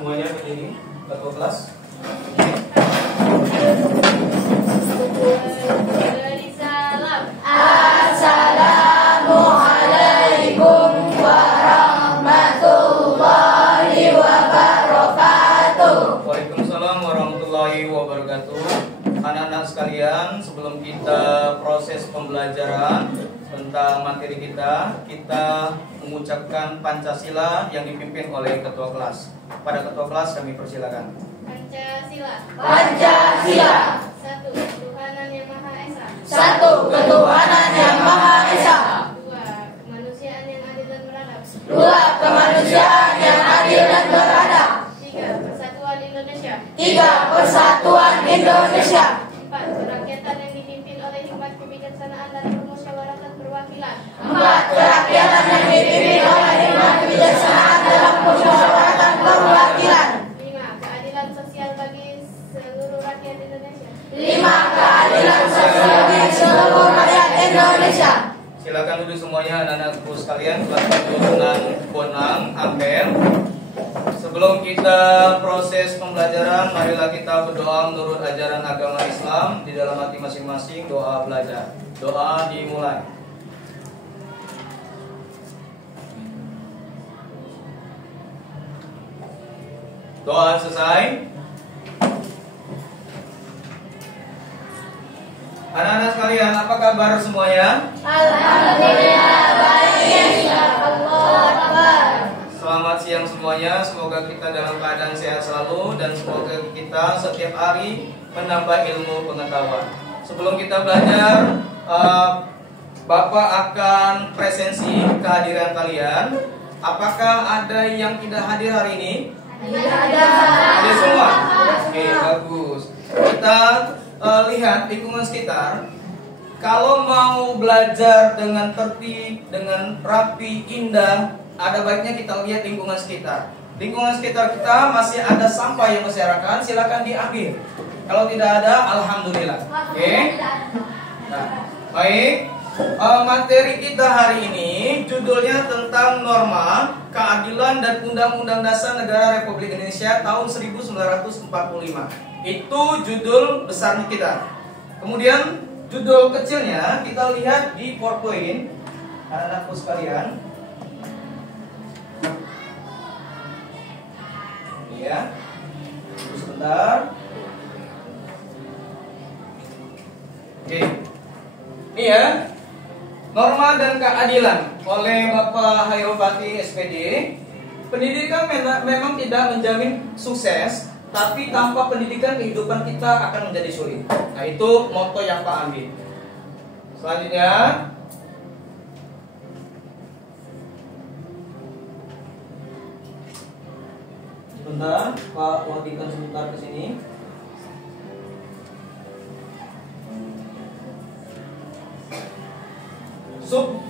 semuanya berdiri, ketua kelas. Assalamualaikum warahmatullahi wabarakatuh. Waalaikumsalam warahmatullahi wabarakatuh. Anak-anak sekalian, sebelum kita proses pembelajaran tentang materi kita mengucapkan Pancasila yang dipimpin oleh ketua kelas. Pada ketua kelas kami persilakan. Pancasila. Pancasila. Satu, ketuhanan yang Maha Esa. Satu, ketuhanan yang Maha Esa. Dua, kemanusiaan yang adil dan beradab. Dua, kemanusiaan yang adil dan beradab. Tiga, persatuan Indonesia. Tiga, persatuan Indonesia. Empat, kerakyatan yang dipimpin oleh hikmat kebijaksanaan dan permusyawaratan perwakilan. Empat, kerakyatan yang dipimpin oleh hikmat kebijaksanaan dalam permusyawaratan perwakilan. Lima, keadilan sosial bagi seluruh rakyat Indonesia. Lima, keadilan sosial bagi seluruh rakyat Indonesia. Silakan duduk semuanya anak-anakku sekalian, silakan duduk dengan Bonang, Ampel. Sebelum kita proses pembelajaran, marilah kita berdoa menurut ajaran agama Islam di dalam hati masing-masing. Doa belajar. Doa dimulai. Doa selesai. Anak-anak sekalian, apa kabar semuanya? Alhamdulillah baik. Allah Akbar. Selamat siang semuanya. Semoga kita dalam keadaan sehat selalu dan semoga kita setiap hari menambah ilmu pengetahuan. Sebelum kita belajar, Bapak akan presensi kehadiran kalian. Apakah ada yang tidak hadir hari ini? Ada semua? Oke, bagus. Kita lihat lingkungan sekitar. Kalau mau belajar dengan tertib, dengan rapi, indah, ada baiknya kita lihat lingkungan sekitar. Lingkungan sekitar kita masih ada sampah yang berserakan, silakan diambil. Kalau tidak ada, alhamdulillah. Oke. Nah, baik. Materi kita hari ini judulnya tentang norma, keadilan dan Undang-Undang Dasar Negara Republik Indonesia tahun 1945. Itu judul besarnya kita. Kemudian judul kecilnya kita lihat di PowerPoint, anak-anakku sekalian. Ya, tunggu sebentar. Oke, ini ya, norma dan keadilan oleh Bapak Hairul Fatih SPD. Pendidikan memang tidak menjamin sukses, tapi tanpa pendidikan kehidupan kita akan menjadi sulit. Nah, itu motto yang Pak ambil. Selanjutnya, sebentar, Pak wadikan sebentar ke sini.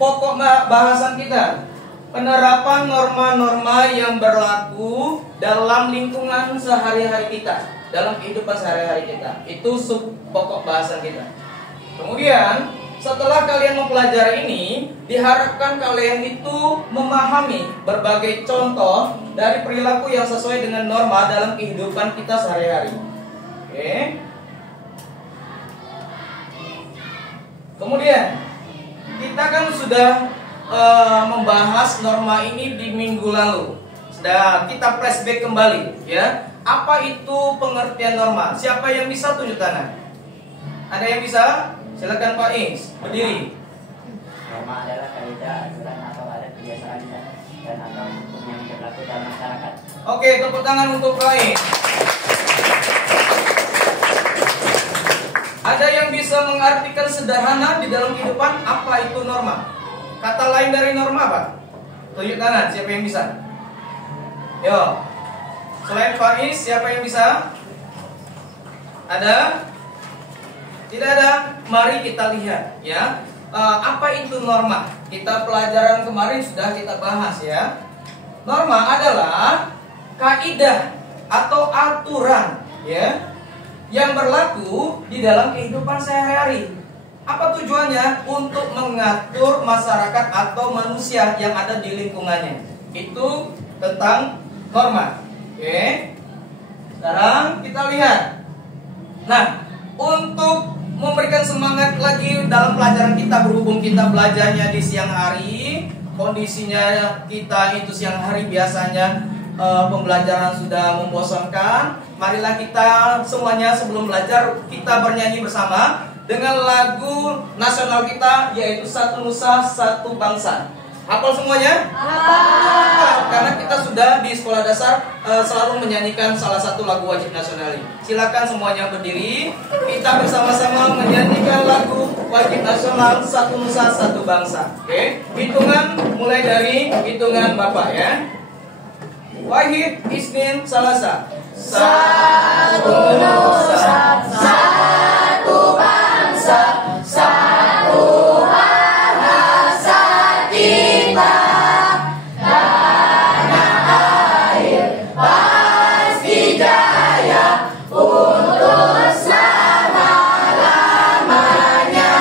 Pokok bahasan kita, penerapan norma-norma yang berlaku dalam lingkungan sehari-hari kita, dalam kehidupan sehari-hari kita. Itu pokok bahasan kita. Kemudian, setelah kalian mempelajari ini, diharapkan kalian itu memahami berbagai contoh dari perilaku yang sesuai dengan norma dalam kehidupan kita sehari-hari. Oke. Kemudian, kita kan sudah membahas norma ini di minggu lalu. Sudah kita flashback kembali, ya. Apa itu pengertian norma? Siapa yang bisa tunjuk tangan? Ada yang bisa? Silakan Pak Ings, berdiri. Norma adalah kaidah, aturan atau adat kebiasaan dan atau hukum yang berlaku dalam masyarakat. Oke, tepuk tangan untuk Pak Ings. Ada yang bisa mengartikan sederhana di dalam kehidupan apa itu norma? Kata lain dari norma apa? Tunjuk tangan, siapa yang bisa? Yo. Selain Pak Ings, siapa yang bisa? Ada? Tidak ada? Mari kita lihat, ya. Apa itu norma? Kita pelajaran kemarin sudah kita bahas, ya. Norma adalah kaidah atau aturan, ya, yang berlaku di dalam kehidupan sehari-hari. Apa tujuannya? Untuk mengatur masyarakat atau manusia yang ada di lingkungannya. Itu tentang norma. Oke. Sekarang kita lihat. Nah, untuk memberikan semangat lagi dalam pelajaran kita, berhubung kita belajarnya di siang hari, kondisinya kita itu siang hari biasanya pembelajaran sudah membosankan. Marilah kita semuanya sebelum belajar kita bernyanyi bersama dengan lagu nasional kita, yaitu Satu Nusa Satu Bangsa. Hafal semuanya? Hafal. Karena kita sudah di sekolah dasar selalu menyanyikan salah satu lagu wajib nasional ini. Silakan semuanya berdiri. Kita bersama-sama menyanyikan lagu wajib nasional Satu Nusa Satu Bangsa. Oke? Hitungan mulai dari hitungan Bapak ya. Wahid, Isnin, Salasa. Satu nusa, satu bangsa, satu bahasa kita. Tanah air pasti jaya untuk selama-lamanya.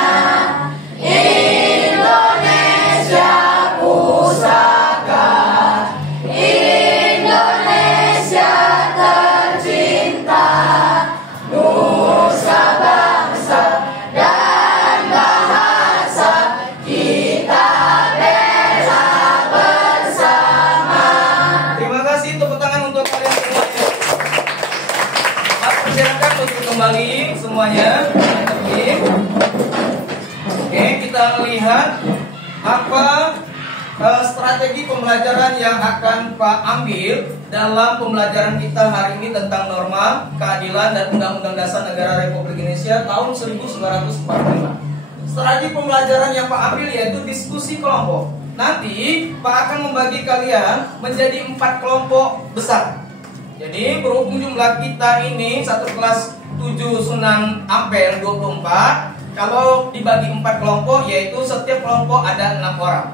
Indonesia pusaka, Indonesia tercinta, nusa bangsa dan bahasa kita bela bersama. Terima kasih, tepuk tangan untuk kalian semuanya. Persilakan untuk kembali semuanya. Oke, kita melihat apa strategi pembelajaran yang akan Pak ambil dalam pembelajaran kita hari ini tentang norma, keadilan, dan Undang-Undang Dasar Negara Republik Indonesia tahun 1945. Strategi pembelajaran yang Pak ambil yaitu diskusi kelompok. Nanti Pak akan membagi kalian menjadi 4 kelompok besar. Jadi berhubung jumlah kita ini satu kelas 7 Sunan Ampel 24. Kalau dibagi 4 kelompok, yaitu setiap kelompok ada 6 orang.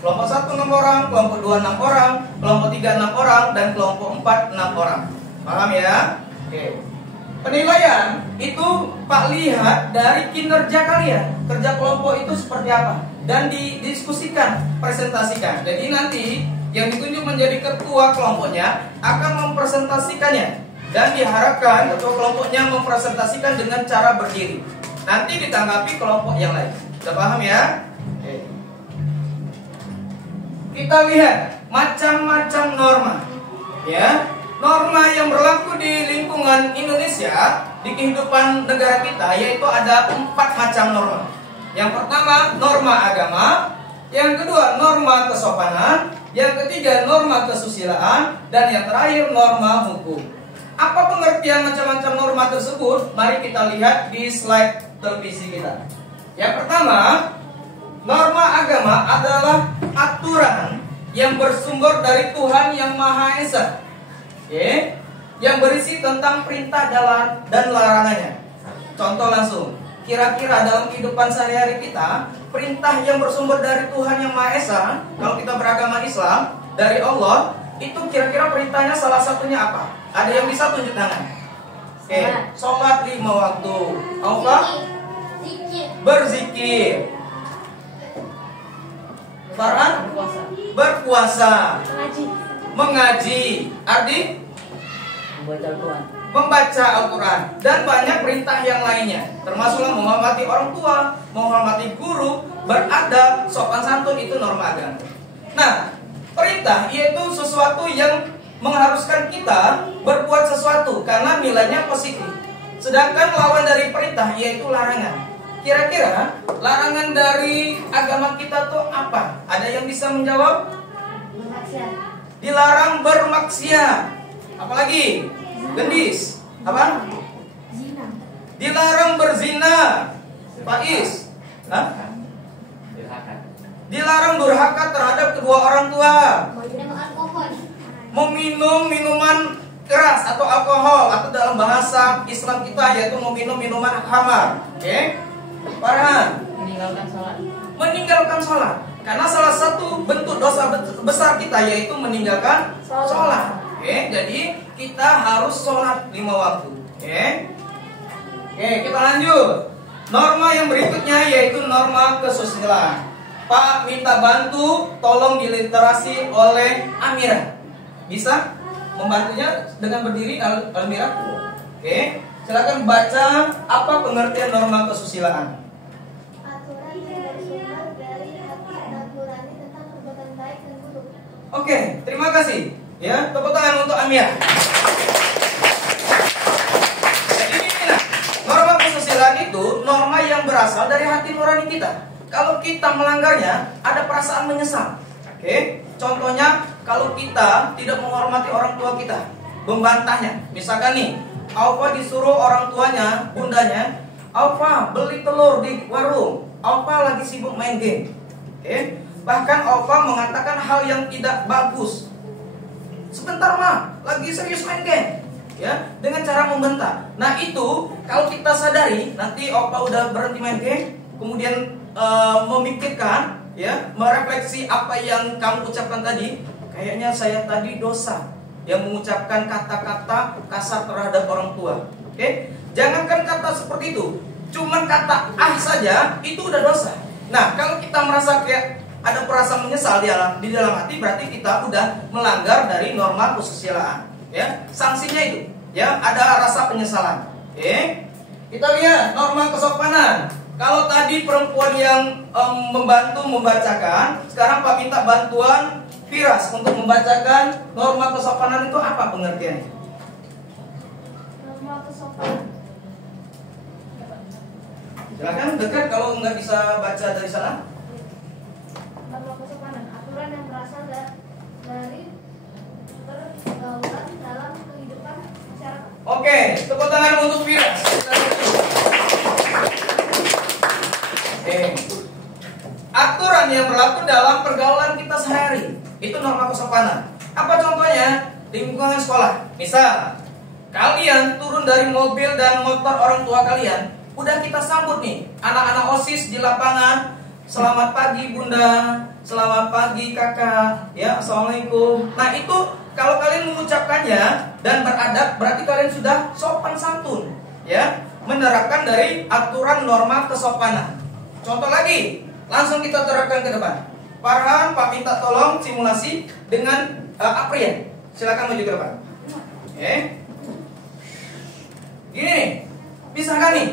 Kelompok 1 6 orang, kelompok 2 6 orang, kelompok 3 6 orang, dan kelompok 4 6 orang. Paham ya? Oke. Penilaian itu Pak lihat dari kinerja kalian. Kerja kelompok itu seperti apa, dan didiskusikan, presentasikan. Jadi nanti yang ditunjuk menjadi ketua kelompoknya akan mempresentasikannya, dan diharapkan ketua kelompoknya mempresentasikan dengan cara berdiri. Nanti ditanggapi kelompok yang lain. Sudah paham ya? Oke. Kita lihat macam-macam norma. Ya, norma yang berlaku di lingkungan Indonesia, di kehidupan negara kita, yaitu ada 4 macam norma. Yang pertama, norma agama. Yang kedua, norma kesopanan. Yang ketiga, norma kesusilaan. Dan yang terakhir, norma hukum. Apa pengertian macam-macam norma tersebut? Mari kita lihat di slide televisi kita. Yang pertama, norma agama adalah aturan yang bersumber dari Tuhan Yang Maha Esa, yang berisi tentang perintah dan larangannya. Contoh langsung, kira-kira dalam kehidupan sehari-hari kita, perintah yang bersumber dari Tuhan Yang Maha Esa, kalau kita beragama Islam, dari Allah, itu kira-kira perintahnya salah satunya apa? Ada yang bisa tunjuk tangan? Oke, sholat 5 waktu. Apa? Berzikir. Farhan? Berpuasa. Mengaji. Arti? Membaca Al-Quran. Dan banyak perintah yang lainnya, termasuklah menghormati orang tua, menghormati guru, beradab, sopan santun. Itu norma agama. Nah, perintah yaitu sesuatu yang mengharuskan kita berbuat sesuatu karena nilainya positif. Sedangkan lawan dari perintah yaitu larangan. Kira-kira larangan dari agama kita tuh apa? Ada yang bisa menjawab? Dilarang bermaksiat. Apalagi? Gendis. Apa? Dilarang berzina. Faiz. Hah? Dilarang durhaka terhadap kedua orang tua. Meminum minuman keras atau alkohol, atau dalam bahasa Islam kita yaitu meminum minuman khamar. Oke? Farhan. Meninggalkan sholat. Karena salah satu bentuk dosa besar kita yaitu meninggalkan sholat. Oke? Jadi kita harus sholat 5 waktu. Oke? Oke, kita lanjut. Norma yang berikutnya yaitu norma kesusilaan. Pak minta bantu, tolong diliterasi oleh Amira. Bisa? membantunya dengan berdiri, Almira. Oke, silakan baca apa pengertian norma kesusilaan. Aturan yang bersumber dari hati nurani tentang perbuatan baik dan buruk. Oke, terima kasih. Ya, tepuk tangan untuk Amia. Jadi ini norma kesusilaan itu norma yang berasal dari hati nurani kita. Kalau kita melanggarnya, ada perasaan menyesal. Oke, contohnya kalau kita tidak menghormati orang tua kita, membantahnya. Misalkan nih, Alfa disuruh orang tuanya, bundanya, Alfa beli telur di warung, Alfa lagi sibuk main game. Oke, bahkan Alfa mengatakan hal yang tidak bagus. Sebentar mah, lagi serius main game. Ya, dengan cara membentak. Nah itu kalau kita sadari, nanti Alfa udah berhenti main game, kemudian memikirkan, ya, merefleksi apa yang kamu ucapkan tadi. Kayaknya saya tadi dosa yang mengucapkan kata-kata kasar terhadap orang tua. Oke, jangankan kata seperti itu, cuman kata saja itu udah dosa. Nah, kalau kita merasa kayak ada perasaan menyesal di dalam hati, berarti kita udah melanggar dari norma kesusilaan. Ya, sanksinya itu, ya, ada rasa penyesalan. Oke, kita lihat norma kesopanan. Kalau tadi perempuan yang membantu membacakan, sekarang Pak minta bantuan Firas untuk membacakan norma kesopanan itu apa pengertiannya? Norma kesopanan. Silakan dekat kalau nggak bisa baca dari sana. Norma kesopanan, aturan yang berasal dari pergaulan dalam kehidupan masyarakat. Oke, tepuk tangan untuk Firas. Aturan yang berlaku dalam pergaulan kita sehari, itu norma kesopanan. Apa contohnya? Di lingkungan sekolah. Misal, kalian turun dari mobil dan motor orang tua kalian, udah kita sambut nih, anak-anak OSIS di lapangan. Selamat pagi bunda, selamat pagi kakak, ya, assalamualaikum. Nah itu kalau kalian mengucapkannya dan beradab, berarti kalian sudah sopan santun, ya, menerapkan dari aturan norma kesopanan. Contoh lagi, langsung kita terapkan ke depan. Farhan, Pak minta tolong simulasi dengan Aprian. Silakan maju ke depan. Oke. Gini, misalkan nih,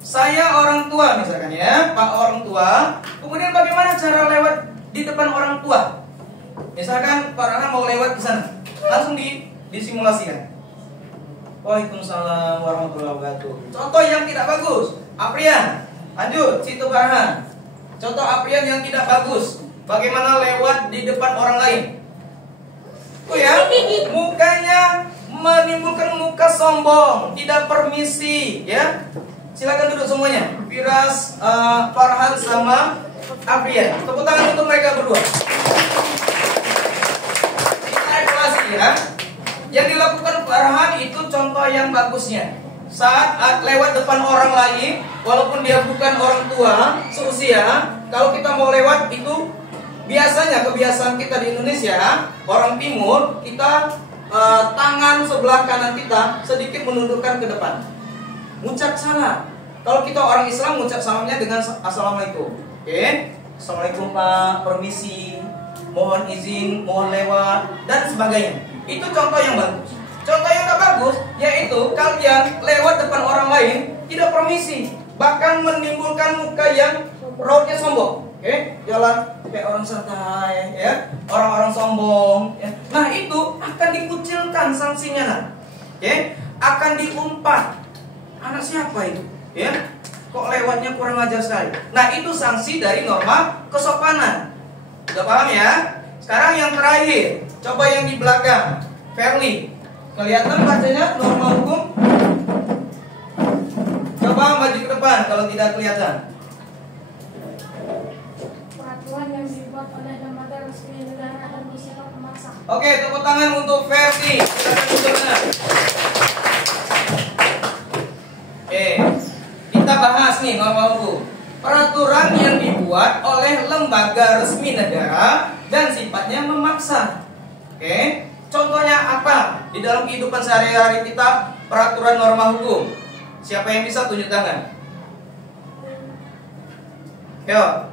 saya orang tua misalkan ya, Pak orang tua. Kemudian bagaimana cara lewat di depan orang tua? Misalkan Farhan mau lewat ke sana, langsung disimulasikan. Waalaikumsalam warahmatullahi wabarakatuh. Contoh yang tidak bagus, Aprian. Lanjut, situ Farhan. Contoh Aprian yang tidak bagus, bagaimana lewat di depan orang lain? Oh ya, mukanya menimbulkan muka sombong, tidak permisi, ya. Silakan duduk semuanya. Firas, Farhan sama Aprian. Tepuk tangan untuk mereka berdua. Kita evaluasi ya. Yang dilakukan Farhan itu contoh yang bagusnya. Saat lewat depan orang lain, walaupun dia bukan orang tua seusia, kalau kita mau lewat itu biasanya kebiasaan kita di Indonesia, orang timur, kita tangan sebelah kanan kita sedikit menundukkan ke depan, ngucap salam. Kalau kita orang Islam, ngucap salamnya dengan assalamualaikum. Oke, assalamualaikum Pak, permisi, mohon izin, mohon lewat, dan sebagainya. Itu contoh yang bagus. Contoh yang tak bagus yaitu kalian lewat depan orang lain tidak permisi, bahkan menimbulkan muka yang rautnya sombong. Oke, jalan kayak orang santai, ya, orang-orang sombong. Ya. Nah itu akan dikucilkan sanksinya, nah. Oke, akan diumpat. Anak siapa itu? Ya, kok lewatnya kurang ajar sekali. Nah itu sanksi dari norma kesopanan. Sudah paham ya? Sekarang yang terakhir, coba yang di belakang, Verly. Kelihatan bacanya norma hukum? Coba maju ke depan kalau tidak kelihatan. Peraturan yang dibuat oleh lembaga resmi negara dan bersifat memaksa. Oke, tepuk tangan untuk Verly. Silakan duduk. Oke, kita bahas nih norma hukum. Peraturan yang dibuat oleh lembaga resmi negara dan sifatnya memaksa. Oke. Contohnya apa di dalam kehidupan sehari-hari kita peraturan norma hukum? Siapa yang bisa tunjuk tangan? Yo,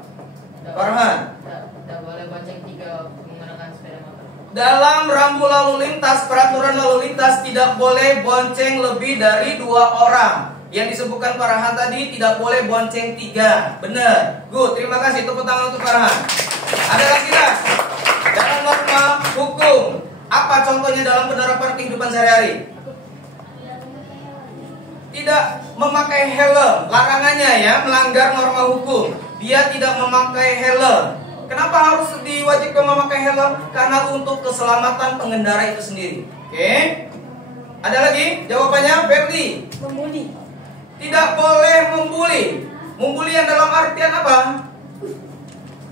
Farhan. Tidak boleh bonceng 3 menggunakan sepeda motor. dalam rambu lalu lintas, peraturan lalu lintas tidak boleh bonceng lebih dari 2 orang. Yang disebutkan Farhan tadi tidak boleh bonceng 3. Benar. Good. Terima kasih. Tepuk tangan untuk Farhan. Ada lagi dah. Dalam norma hukum, apa contohnya dalam penerapan kehidupan sehari-hari? Tidak memakai helm. Larangannya ya, melanggar norma hukum. Dia tidak memakai helm. Kenapa harus diwajibkan memakai helm? Karena untuk keselamatan pengendara itu sendiri. Oke. Ada lagi? Jawabannya Febri. Membuli. Tidak boleh membuli. Membuli yang dalam artian apa?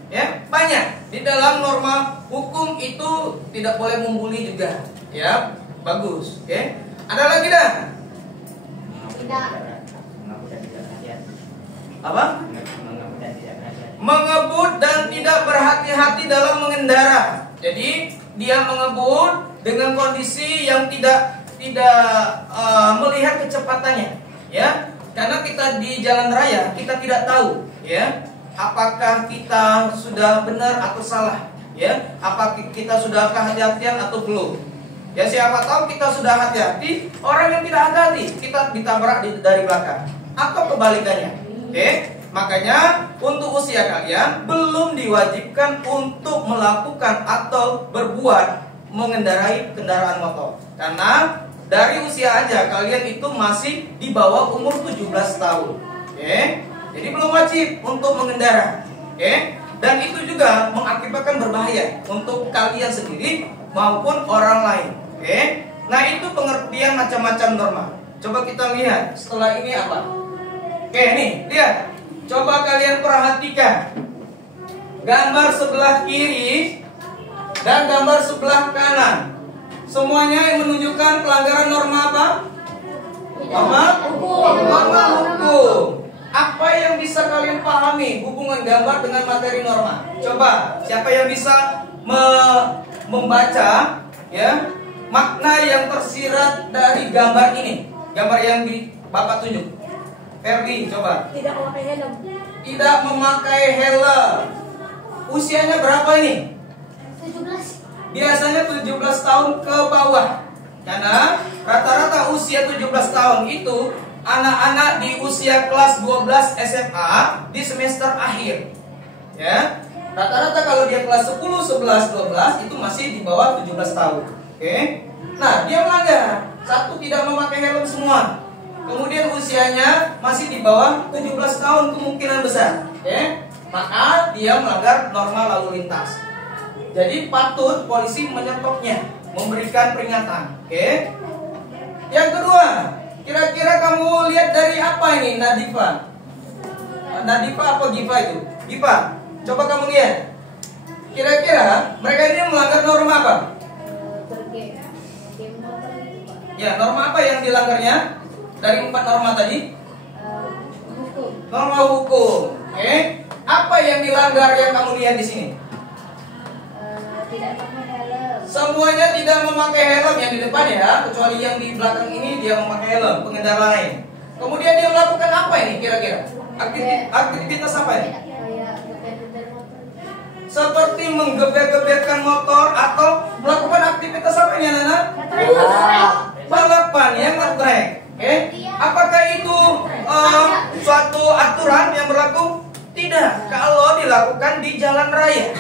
Ya, banyak. Di dalam norma hukum itu tidak boleh membuli juga. Ya, bagus. Oke. Ada lagi dah? Tidak. Mengebut dan tidak perhatian. Apa? Mengebut dan tidak perhatian. Mengebut dan tidak berhati-hati dalam mengendara. Jadi dia mengebut dengan kondisi yang tidak melihat kecepatannya, ya. Karena kita di jalan raya kita tidak tahu, ya, apakah kita sudah benar atau salah, ya. Apakah kita sudah kehati-hatian atau belum? Ya, siapa tahu kita sudah hati-hati, orang yang tidak hati-hati kita ditabrak dari belakang atau kebalikannya. Oke? Makanya untuk usia kalian belum diwajibkan untuk melakukan atau berbuat mengendarai kendaraan motor. Karena dari usia aja kalian itu masih di bawah umur 17 tahun. Oke? Jadi belum wajib untuk mengendara. Oke? Dan itu juga mengakibatkan berbahaya untuk kalian sendiri maupun orang lain. Oke? Nah, itu pengertian macam-macam norma. Coba kita lihat setelah ini apa? Oke, nih, lihat. Coba kalian perhatikan gambar sebelah kiri dan gambar sebelah kanan. Semuanya yang menunjukkan pelanggaran norma apa? Norma hukum. Apa yang bisa kalian pahami hubungan gambar dengan materi norma? Coba, siapa yang bisa membaca ya makna yang tersirat dari gambar ini? Gambar yang di Bapak tunjuk. Ferdi, coba. Tidak memakai helm. Tidak memakai helm. Usianya berapa ini? 17. Biasanya 17 tahun ke bawah. Karena rata-rata usia 17 tahun itu anak-anak di usia kelas 12 SMA di semester akhir. Ya. Rata-rata kalau dia kelas 10, 11, 12 itu masih di bawah 17 tahun. Oke. Nah, dia melanggar. Satu, tidak memakai helm semua. Kemudian usianya masih di bawah 17 tahun kemungkinan besar. Oke. Maka dia melanggar norma lalu lintas. Jadi patut polisi menyetopnya, memberikan peringatan. Oke. Yang kedua, kira-kira kamu lihat dari apa ini Nadifa? Nadifa apa Giva itu? Giva, coba kamu lihat. Kira-kira mereka ini melanggar norma apa? Ya, norma apa yang dilanggarnya? Dari 4 norma tadi? Norma hukum. Oke. Apa yang dilanggar yang kamu lihat di sini? Tidak pakai helm. Semuanya tidak memakai helm yang di depan ya, kecuali yang di belakang ini dia memakai helm, pengendara lain. Kemudian dia melakukan apa ini kira-kira? Aktivitas apa ini? Kayak geber-geber motor. Seperti menggeber-geberkan motor atau melakukan aktivitas apa ini anak-anak? Balapan ya, nge-track. Oke. Apakah itu suatu aturan yang berlaku? Tidak. Kalau dilakukan di jalan raya.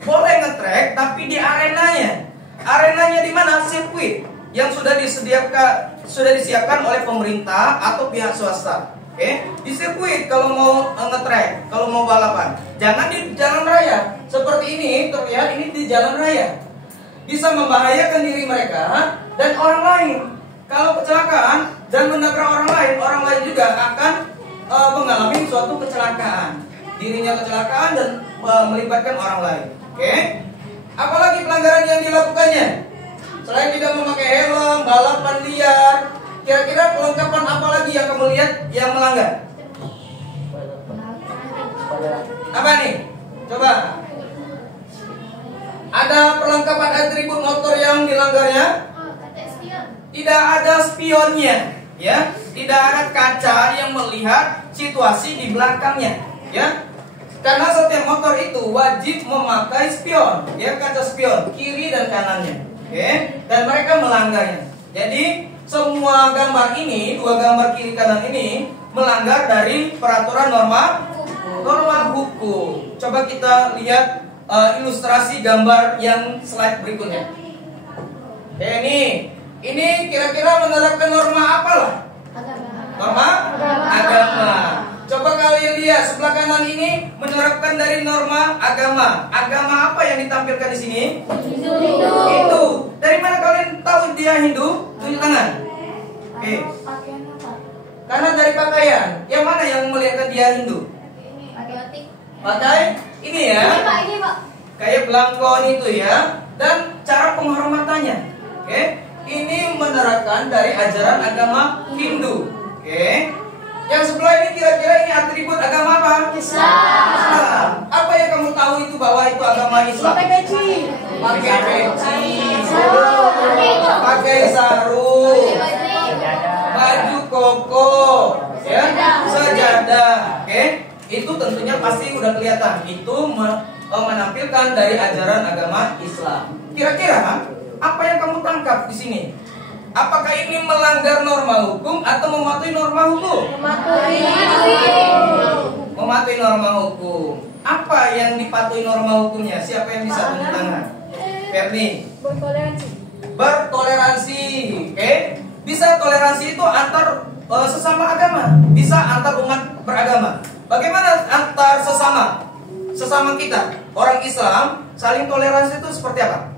Boleh nge-track tapi di arenanya. Arenanya di mana? Sirkuit yang sudah disiapkan oleh pemerintah atau pihak swasta. Oke, di sirkuit kalau mau nge-track, kalau mau balapan. Jangan di jalan raya. Seperti ini terlihat ini di jalan raya. Bisa membahayakan diri mereka dan orang lain. Kalau kecelakaan dan menabrak orang lain juga akan mengalami suatu kecelakaan. Dirinya kecelakaan dan melibatkan orang lain. Oke. Apalagi pelanggaran yang dilakukannya? Selain tidak memakai helm, balapan liar, kira-kira kelengkapan apa lagi yang kamu lihat yang melanggar? Apa nih? Coba. Ada perlengkapan atribut motor yang dilanggarnya? Tidak ada spionnya, ya. Tidak ada kaca yang melihat situasi di belakangnya, ya. Karena setiap motor itu wajib memakai spion, ya, kaca spion kiri dan kanannya. Oke, dan mereka melanggarnya. Jadi semua gambar ini, dua gambar kiri kanan ini melanggar dari peraturan norma hukum. Coba kita lihat ilustrasi gambar yang slide berikutnya. Oke, ini kira-kira menerapkan norma apa lah? Norma agama. Coba kalian lihat sebelah kanan ini menerapkan dari norma agama. Agama apa yang ditampilkan di sini? Hindu. Dari mana kalian tahu dia Hindu? Tunjuk tangan. Oke. Karena dari pakaian. Yang mana yang melihatkan dia Hindu? Pakai ini ya. Ini Pak. Kayak belangkon itu ya. Dan cara penghormatannya. Oke. Ini menerapkan dari ajaran agama Hindu. Oke. Yang sebelah ini kira-kira ini atribut agama apa? Islam. Apa yang kamu tahu itu bahwa itu agama Islam? Pakai peci. Pakai peci. Pakai sarung. Baju koko. Ya, sejadah. Oke. Itu tentunya pasti udah kelihatan. Itu menampilkan dari ajaran agama Islam. Kira-kira apa yang kamu tangkap di sini? Apakah ini melanggar norma hukum atau mematuhi norma hukum? Mematuhi norma hukum. Apa yang dipatuhi norma hukumnya? Siapa yang bisa tunjuk tangan? Ferdi. Bertoleransi. Oke. Bisa toleransi itu antar sesama agama, bisa antar umat beragama. Bagaimana antar sesama kita orang Islam saling toleransi itu seperti apa?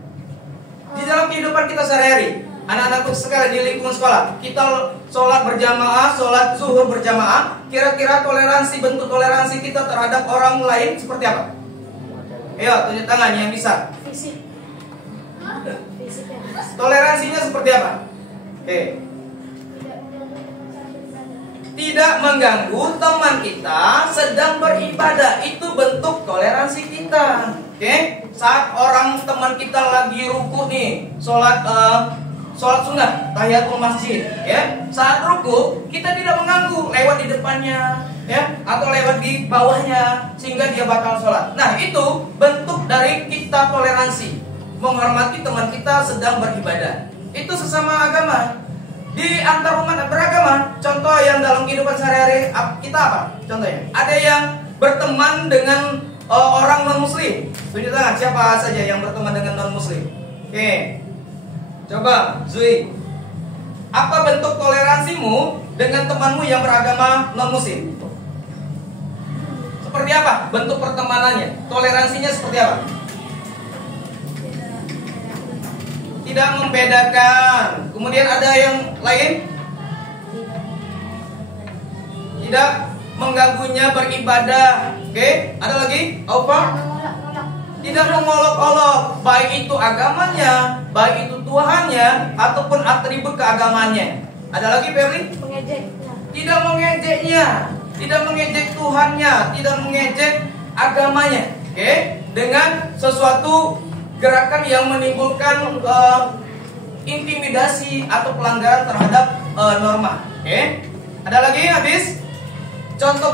Di dalam kehidupan kita sehari-hari. Anak-anakku sekali di lingkungan sekolah, kita sholat berjamaah, sholat zuhur berjamaah. Kira-kira bentuk toleransi kita terhadap orang lain seperti apa? Ayo tunjuk tangan yang bisa. Toleransinya seperti apa? Oke. Tidak mengganggu teman kita sedang beribadah, itu bentuk toleransi kita. Oke. Saat orang teman kita lagi ruku nih, sholat sunnah, tahiyatul masjid, ya. Saat ruku kita tidak mengganggu, lewat di depannya, ya, atau lewat di bawahnya sehingga dia batal sholat. Nah, itu bentuk dari kita toleransi, menghormati teman kita sedang beribadah. Itu sesama agama. Di antar umat beragama, contoh yang dalam kehidupan sehari-hari kita apa? Contohnya, ada yang berteman dengan orang non muslim. Tunjuk tangan siapa saja yang berteman dengan non muslim. Oke. Coba, Zui. Apa bentuk toleransimu dengan temanmu yang beragama non-muslim? Seperti apa bentuk pertemanannya? Toleransinya seperti apa? Tidak membedakan. Kemudian ada yang lain? Tidak mengganggunya beribadah. Oke, ada lagi? Apa? Tidak mengolok-olok, baik itu agamanya, baik itu Tuhannya, ataupun atribut keagamannya. Ada lagi, Perli? Tidak mengejeknya, tidak mengejek Tuhannya, tidak mengejek agamanya. Oke, dengan sesuatu gerakan yang menimbulkan intimidasi atau pelanggaran terhadap norma. Oke, ada lagi habis? Contoh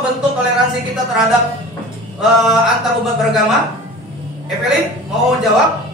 bentuk toleransi kita terhadap antar umat beragama. Evelyn mau jawab?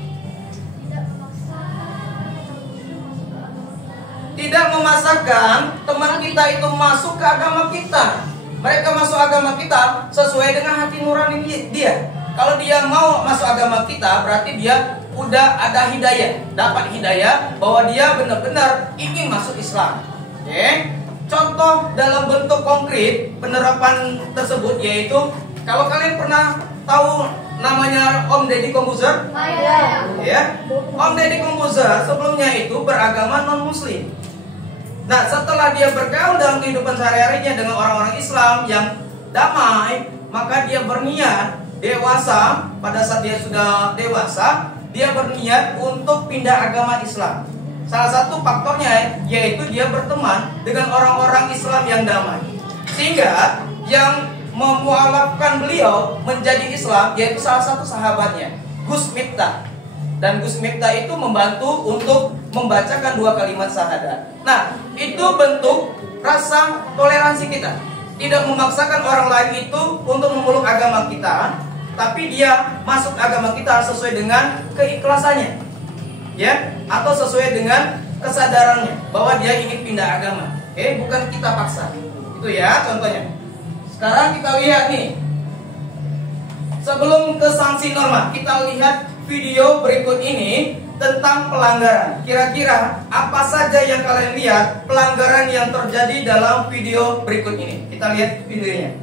Tidak memaksakan teman kita itu masuk ke agama kita. Mereka masuk agama kita sesuai dengan hati nurani dia. Kalau dia mau masuk agama kita, berarti dia udah ada hidayah, dapat hidayah bahwa dia benar-benar ingin masuk Islam. Oke. Contoh dalam bentuk konkret penerapan tersebut yaitu, kalau kalian pernah tahu namanya Om Deddy Kombuzer? Ya. Om Deddy Kombuzer sebelumnya itu beragama non-muslim. Nah, setelah dia bergaul dalam kehidupan sehari-harinya dengan orang-orang Islam yang damai, maka dia berniat dewasa. Pada saat dia sudah dewasa, dia berniat untuk pindah agama Islam. Salah satu faktornya yaitu dia berteman dengan orang-orang Islam yang damai. Sehingga yang memualafkan beliau menjadi Islam yaitu salah satu sahabatnya, Gus Miftah. Dan Gus Miftah itu membantu untuk membacakan 2 kalimat syahadat. Nah, itu bentuk rasa toleransi kita. tidak memaksakan orang lain itu untuk memeluk agama kita, tapi dia masuk agama kita sesuai dengan keikhlasannya, ya, atau sesuai dengan kesadarannya bahwa dia ingin pindah agama. Bukan kita paksa. Itu ya contohnya. Sekarang kita lihat nih. Sebelum ke sanksi norma, kita lihat video berikut ini tentang pelanggaran. Kira-kira apa saja yang kalian lihat pelanggaran yang terjadi dalam video berikut ini? Kita lihat videonya.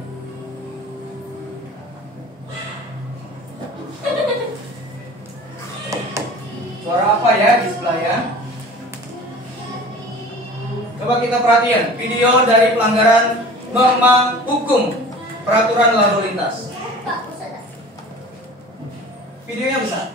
Suara apa ya di sebelah ya? Coba kita perhatikan video dari pelanggaran norma hukum peraturan lalu lintas. Videonya besar.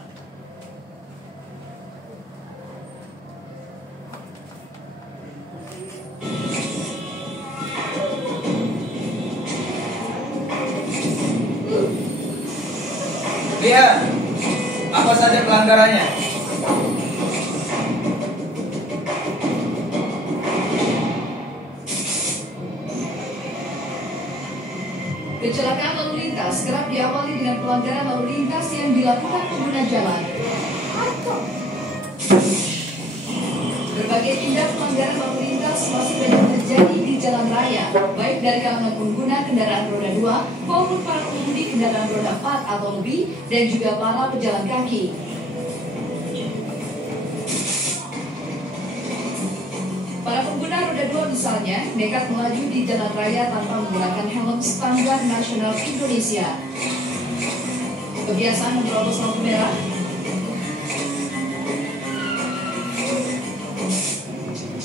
Lihat apa saja pelanggarannya. Kecelakaan lalu lintas kerap diawali dengan pelanggaran lalu lintas yang dilakukan pengguna jalan. Berbagai tindak pelanggaran lalu lintas masih banyak terjadi di jalan raya, baik dari kalangan pengguna kendaraan roda 2 maupun para pengemudi kendaraan roda 4 atau lebih, dan juga para pejalan kaki. Para pengguna roda 2 misalnya nekat melaju di jalan raya tanpa menggunakan helm standar nasional Indonesia. Kebiasaan menerobos lampu merah,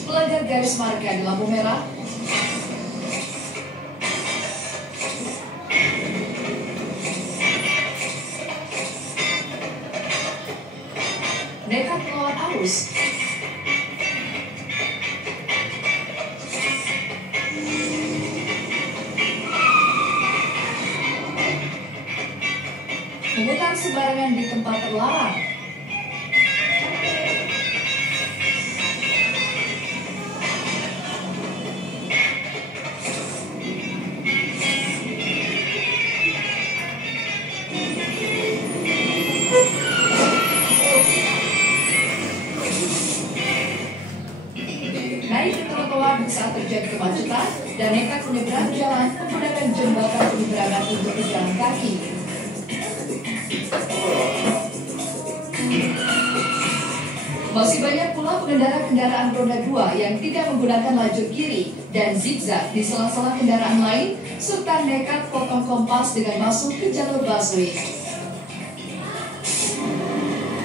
melanggar garis marka di lampu merah, nekat melawan arus, memutar sembarangan di tempat terlarang, naik ke trotoar di saat terjadi kemacetan, dan nekat menyeberang jalan menggunakan jembatan penyeberangan untuk pejalan kaki. Masih banyak pula pengendara kendaraan roda 2 yang tidak menggunakan lajur kiri dan zigzag di sela-sela kendaraan lain, serta nekat potong kompas dengan masuk ke jalur busway.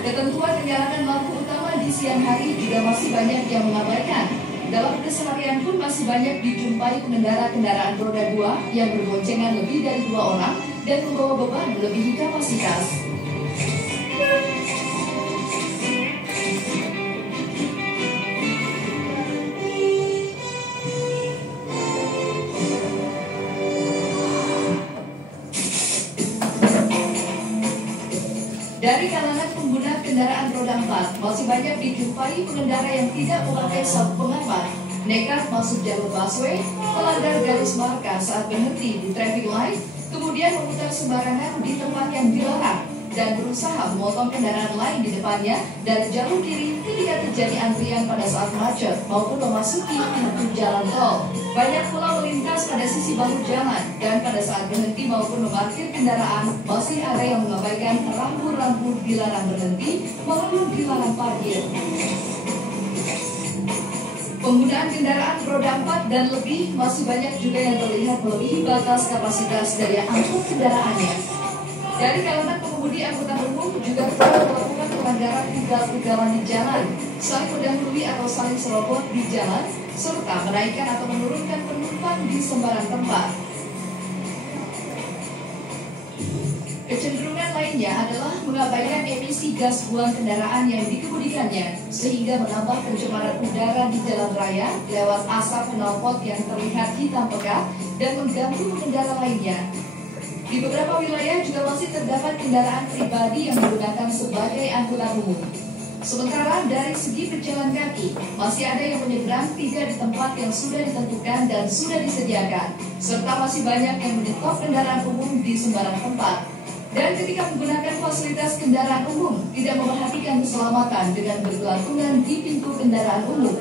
Ketentuan penjalankan lampu utama di siang hari juga masih banyak yang mengabaikan. Dalam keseharian pun masih banyak dijumpai pengendara kendaraan roda 2 yang berboncengan lebih dari 2 orang dan membawa beban melebihi kapasitas. Dari kalangan pengguna kendaraan roda 4, masih banyak dijumpai pengendara yang tidak memakai sabuk pengaman, nekat masuk jalur busway, melanggar garis marka saat berhenti di traffic light, kemudian memutar sembarangan di tempat yang dilarang, dan berusaha memotong kendaraan lain di depannya dari jalur kiri ketika terjadi antrian pada saat macet maupun memasuki pintu jalan tol. Banyak pula melintas pada sisi bahu jalan, dan pada saat berhenti maupun memarkir kendaraan masih ada yang mengabaikan rambu-rambu dilarang berhenti maupun dilarang parkir. Penggunaan kendaraan roda 4 dan lebih masih banyak juga yang terlihat melebihi batas kapasitas daya angkut kendaraannya. Dari kalangan pengemudi angkutan umum juga telah melakukan pelanggaran ugal-ugalan di jalan, saling mendahului atau saling serobot di jalan, serta menaikkan atau menurunkan penumpang di sembarang tempat. Kecenderungan lainnya adalah mengabaikan emisi gas buang kendaraan yang dikemudikannya, sehingga menambah pencemaran udara di jalan raya lewat asap knalpot yang terlihat hitam pekat dan mengganggu pengendara lainnya. Di beberapa wilayah juga masih terdapat kendaraan pribadi yang digunakan sebagai angkutan umum. Sementara dari segi pejalan kaki, masih ada yang menyeberang tidak di tempat yang sudah ditentukan dan sudah disediakan, serta masih banyak yang menyetop kendaraan umum di sembarang tempat. Dan ketika menggunakan fasilitas kendaraan umum, tidak memperhatikan keselamatan dengan bergelantungan di pintu kendaraan umum.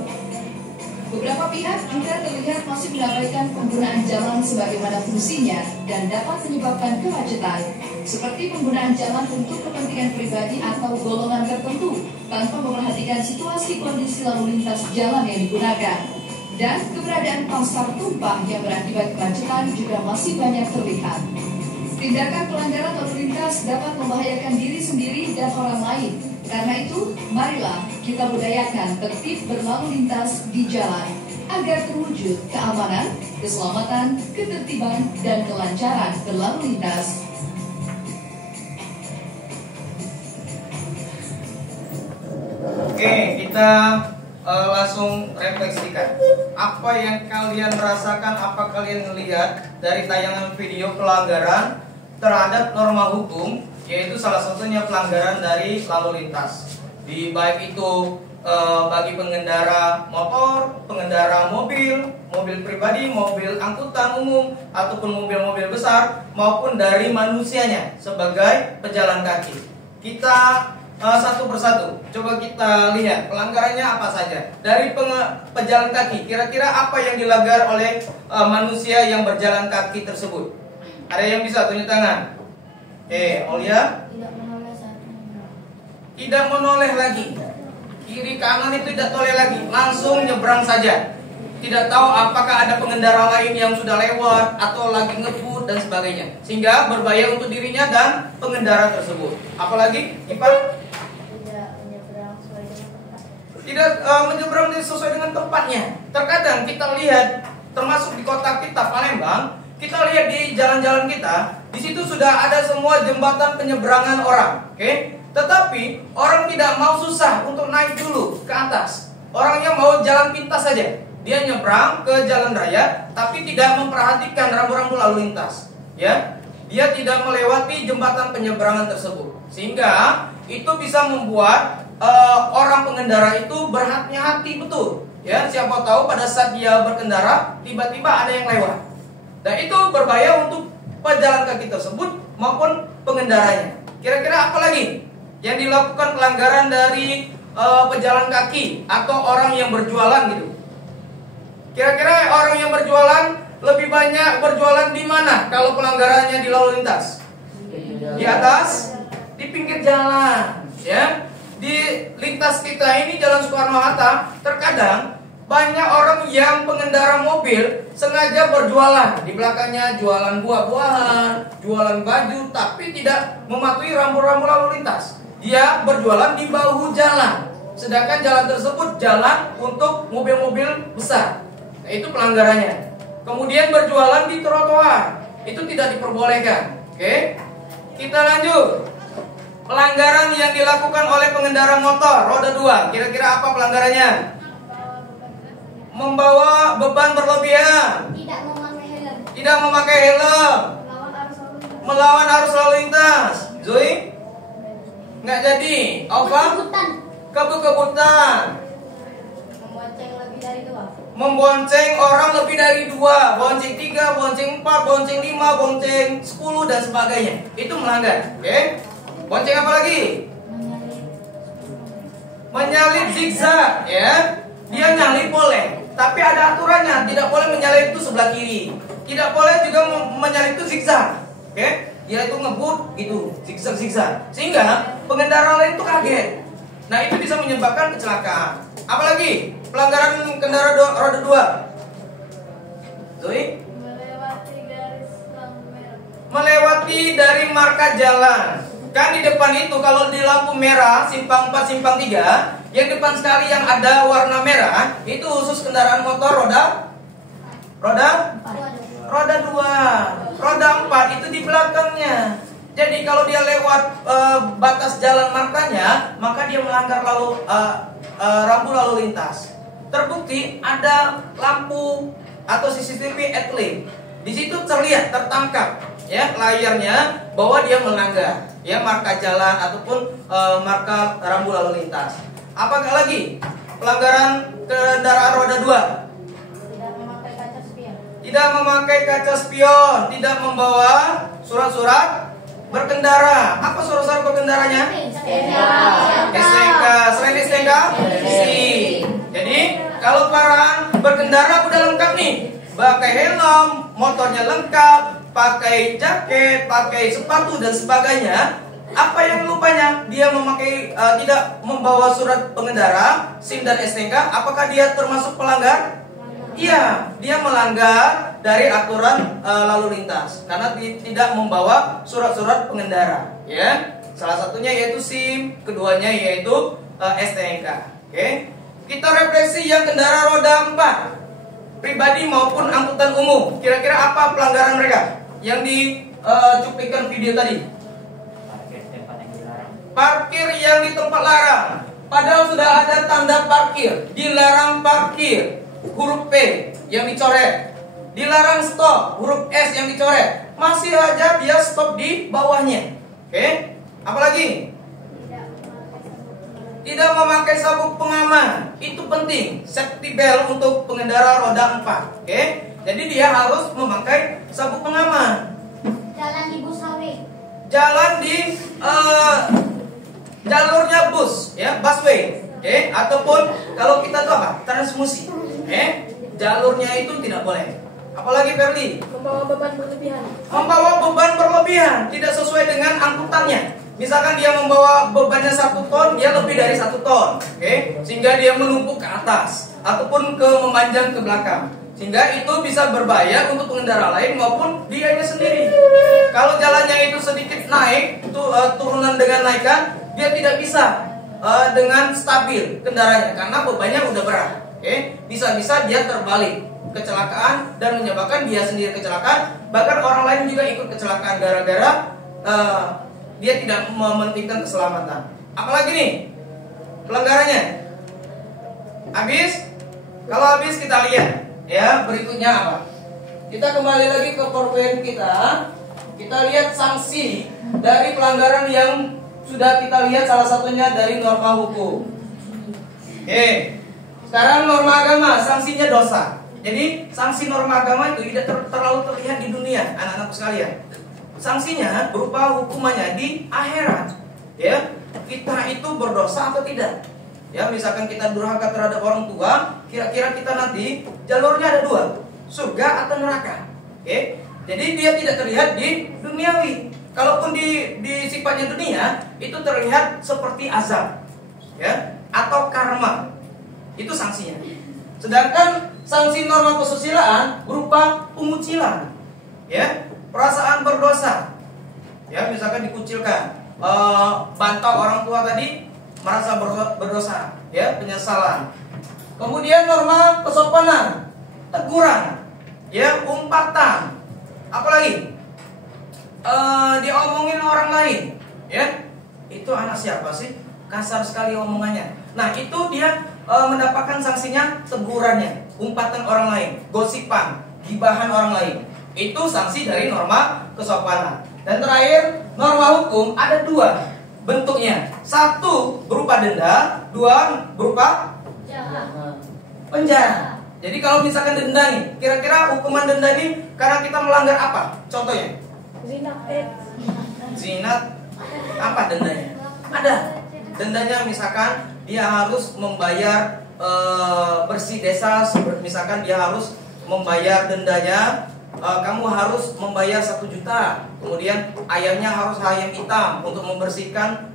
Beberapa pihak juga terlihat masih mengabaikan penggunaan jalan sebagaimana fungsinya dan dapat menyebabkan kemacetan, seperti penggunaan jalan untuk kepentingan pribadi atau golongan tertentu tanpa memperhatikan situasi kondisi lalu lintas jalan yang digunakan. Dan keberadaan pasar tumpah yang berakibat kemacetan juga masih banyak terlihat. Tindakan pelanggaran lalu lintas dapat membahayakan diri sendiri dan orang lain. Karena itu, marilah kita budayakan tertib berlalu lintas di jalan agar terwujud keamanan, keselamatan, ketertiban, dan kelancaran berlalu lintas. Oke, kita langsung refleksikan. Apa yang kalian rasakan, apa kalian lihat dari tayangan video pelanggaran terhadap norma hukum, yaitu salah satunya pelanggaran dari lalu lintas. Baik itu bagi pengendara motor, pengendara mobil, mobil pribadi, mobil angkutan umum, ataupun mobil-mobil besar, maupun dari manusianya sebagai pejalan kaki. Kita satu persatu coba kita lihat pelanggarannya apa saja. Dari pejalan kaki, kira-kira apa yang dilanggar oleh manusia yang berjalan kaki tersebut? Ada yang bisa tunjuk tangan? Aulia? Tidak menoleh lagi. Kiri kanan itu tidak toleh lagi, langsung nyebrang saja. Tidak tahu apakah ada pengendara lain yang sudah lewat atau lagi ngebut dan sebagainya, sehingga berbahaya untuk dirinya dan pengendara tersebut. Apalagi, Ipa? Tidak menyeberang sesuai dengan tempatnya. Terkadang kita lihat, termasuk di kota kita Palembang, kita lihat di jalan-jalan kita, di situ sudah ada semua jembatan penyeberangan orang, oke? Tetapi orang tidak mau susah untuk naik dulu ke atas. Orangnya mau jalan pintas saja. Dia nyebrang ke jalan raya, tapi tidak memperhatikan rambu-rambu lalu lintas. Ya, dia tidak melewati jembatan penyeberangan tersebut, sehingga itu bisa membuat orang pengendara itu berhati-hati betul. Ya, siapa tahu pada saat dia berkendara, tiba-tiba ada yang lewat. Dan itu berbahaya untuk pejalan kaki tersebut maupun pengendaranya. Kira-kira apa lagi yang dilakukan pelanggaran dari pejalan kaki atau orang yang berjualan gitu? Kira-kira orang yang berjualan lebih banyak berjualan di mana kalau pelanggarannya di lalu lintas? Di atas, di pinggir jalan, ya. Di lintas kita ini Jalan Soekarno-Hatta, terkadang banyak orang yang pengendara mobil sengaja berjualan. Di belakangnya jualan buah-buahan, jualan baju, tapi tidak mematuhi rambu-rambu lalu lintas. Dia berjualan di bahu jalan, sedangkan jalan tersebut jalan untuk mobil-mobil besar. Nah, itu pelanggarannya. Kemudian berjualan di trotoar, itu tidak diperbolehkan. Oke, kita lanjut. Pelanggaran yang dilakukan oleh pengendara motor roda 2, kira-kira apa pelanggarannya? Membawa beban berlebihan, tidak memakai helm, melawan arus lalu lintas. Zoe? Nggak jadi. Apa? Kebut-kebutan. Membonceng orang lebih dari 2, bonceng 3, bonceng 4, bonceng 5, bonceng 10 dan sebagainya. Itu melanggar. Oke? Bonceng apa lagi? Menyalip zigzag, ya. Dia nyalip boleh, tapi ada aturannya. Tidak boleh menyalip itu sebelah kiri. Tidak boleh juga menyalip itu zigzag. Oke? Dia itu ngebut gitu, zigzag-zigzag. Sehingga pengendara lain itu kaget. Nah, itu bisa menyebabkan kecelakaan. Apalagi pelanggaran kendaraan roda 2. Zoe? Melewati dari marka jalan. Kan di depan itu kalau di lampu merah simpang 4, simpang 3, yang depan sekali yang ada warna merah itu khusus kendaraan motor roda 2. Roda 4 itu di belakangnya. Jadi kalau dia lewat batas jalan markanya, maka dia melanggar rambu lalu lintas. Terbukti ada lampu atau CCTV etle. Di situ terlihat, tertangkap ya layarnya bahwa dia melanggar ya marka jalan ataupun marka rambu lalu lintas. Apa lagi? Pelanggaran kendaraan roda 2. Tidak memakai kaca spion. Tidak memakai kaca spion, tidak membawa surat-surat berkendara. Apa surat-surat berkendaranya? STNK. Selain STNK? SI. Jadi kalau para berkendara udah lengkap nih, pakai helm, motornya lengkap, pakai jaket, pakai sepatu dan sebagainya. Apa yang lupanya? Dia memakai tidak membawa surat pengendara, SIM dan STNK. Apakah dia termasuk pelanggar? Iya, dia melanggar dari aturan lalu lintas karena tidak membawa surat-surat pengendara. Ya, salah satunya yaitu SIM, keduanya yaitu STNK. Oke, kita refleksi yang kendaraan roda 4, pribadi maupun angkutan umum. Kira-kira apa pelanggaran mereka yang dicuplikan video tadi? Parkir yang di tempat larang. Padahal sudah ada tanda parkir, dilarang parkir, huruf P yang dicoret. Dilarang stop, huruf S yang dicoret. Masih aja dia stop di bawahnya. Oke, apalagi? Tidak memakai sabuk pengaman. Itu penting, safety belt untuk pengendara roda 4. Oke, jadi dia harus memakai sabuk pengaman. Jalan di Busaway. Jalan di jalurnya bus, ya, busway, ataupun kalau kita tuh apa, transmusi, jalurnya itu tidak boleh. Apalagi Ferdi, Membawa beban berlebihan. membawa beban berlebihan, tidak sesuai dengan angkutannya. Misalkan dia membawa bebannya 1 ton, dia lebih dari 1 ton, sehingga dia menumpuk ke atas ataupun memanjang ke belakang, sehingga itu bisa berbahaya untuk pengendara lain maupun dianya sendiri. Kalau jalannya itu sedikit naik, itu turunan dengan naikan, dia tidak bisa dengan stabil kendaraannya karena bebannya udah berat. Bisa-bisa dia terbalik, kecelakaan dan menyebabkan dia sendiri kecelakaan, bahkan orang lain juga ikut kecelakaan gara-gara dia tidak mementingkan keselamatan. Apalagi nih pelanggarannya? Kalau habis kita lihat ya berikutnya apa? Kita kembali lagi ke PowerPoint kita. Kita lihat sanksi dari pelanggaran yang sudah kita lihat, salah satunya dari norma hukum. Sekarang norma agama, sanksinya dosa. Jadi sanksi norma agama itu tidak terlalu terlihat di dunia, anak-anakku sekalian. Sanksinya berupa hukumannya di akhirat. Ya, kita itu berdosa atau tidak? Ya, misalkan kita durhaka terhadap orang tua, kira-kira kita nanti jalurnya ada 2, surga atau neraka. Jadi dia tidak terlihat di duniawi. Kalaupun di sifatnya dunia, itu terlihat seperti azab, ya, atau karma. Itu sanksinya. Sedangkan sanksi norma kesusilaan berupa pengucilan, ya, perasaan berdosa. Ya, misalkan dikucilkan, bantah orang tua tadi, merasa berdosa, ya, penyesalan. Kemudian norma kesopanan, teguran, ya, umpatan. Apalagi diomongin orang lain, ya, itu anak siapa sih? Kasar sekali omongannya. Nah, itu dia mendapatkan sanksinya tegurannya, umpatan orang lain, gosipan, gibahan orang lain. Itu sanksi dari norma kesopanan. Dan terakhir, norma hukum ada 2 bentuknya. 1 berupa denda, 2 berupa penjara. Jadi kalau misalkan denda nih, kira-kira hukuman denda ini karena kita melanggar apa? Contohnya? Zina, apa dendanya? Ada. Dendanya misalkan dia harus membayar bersih desa, misalkan dia harus membayar dendanya, kamu harus membayar 1 juta. Kemudian ayamnya harus ayam hitam untuk membersihkan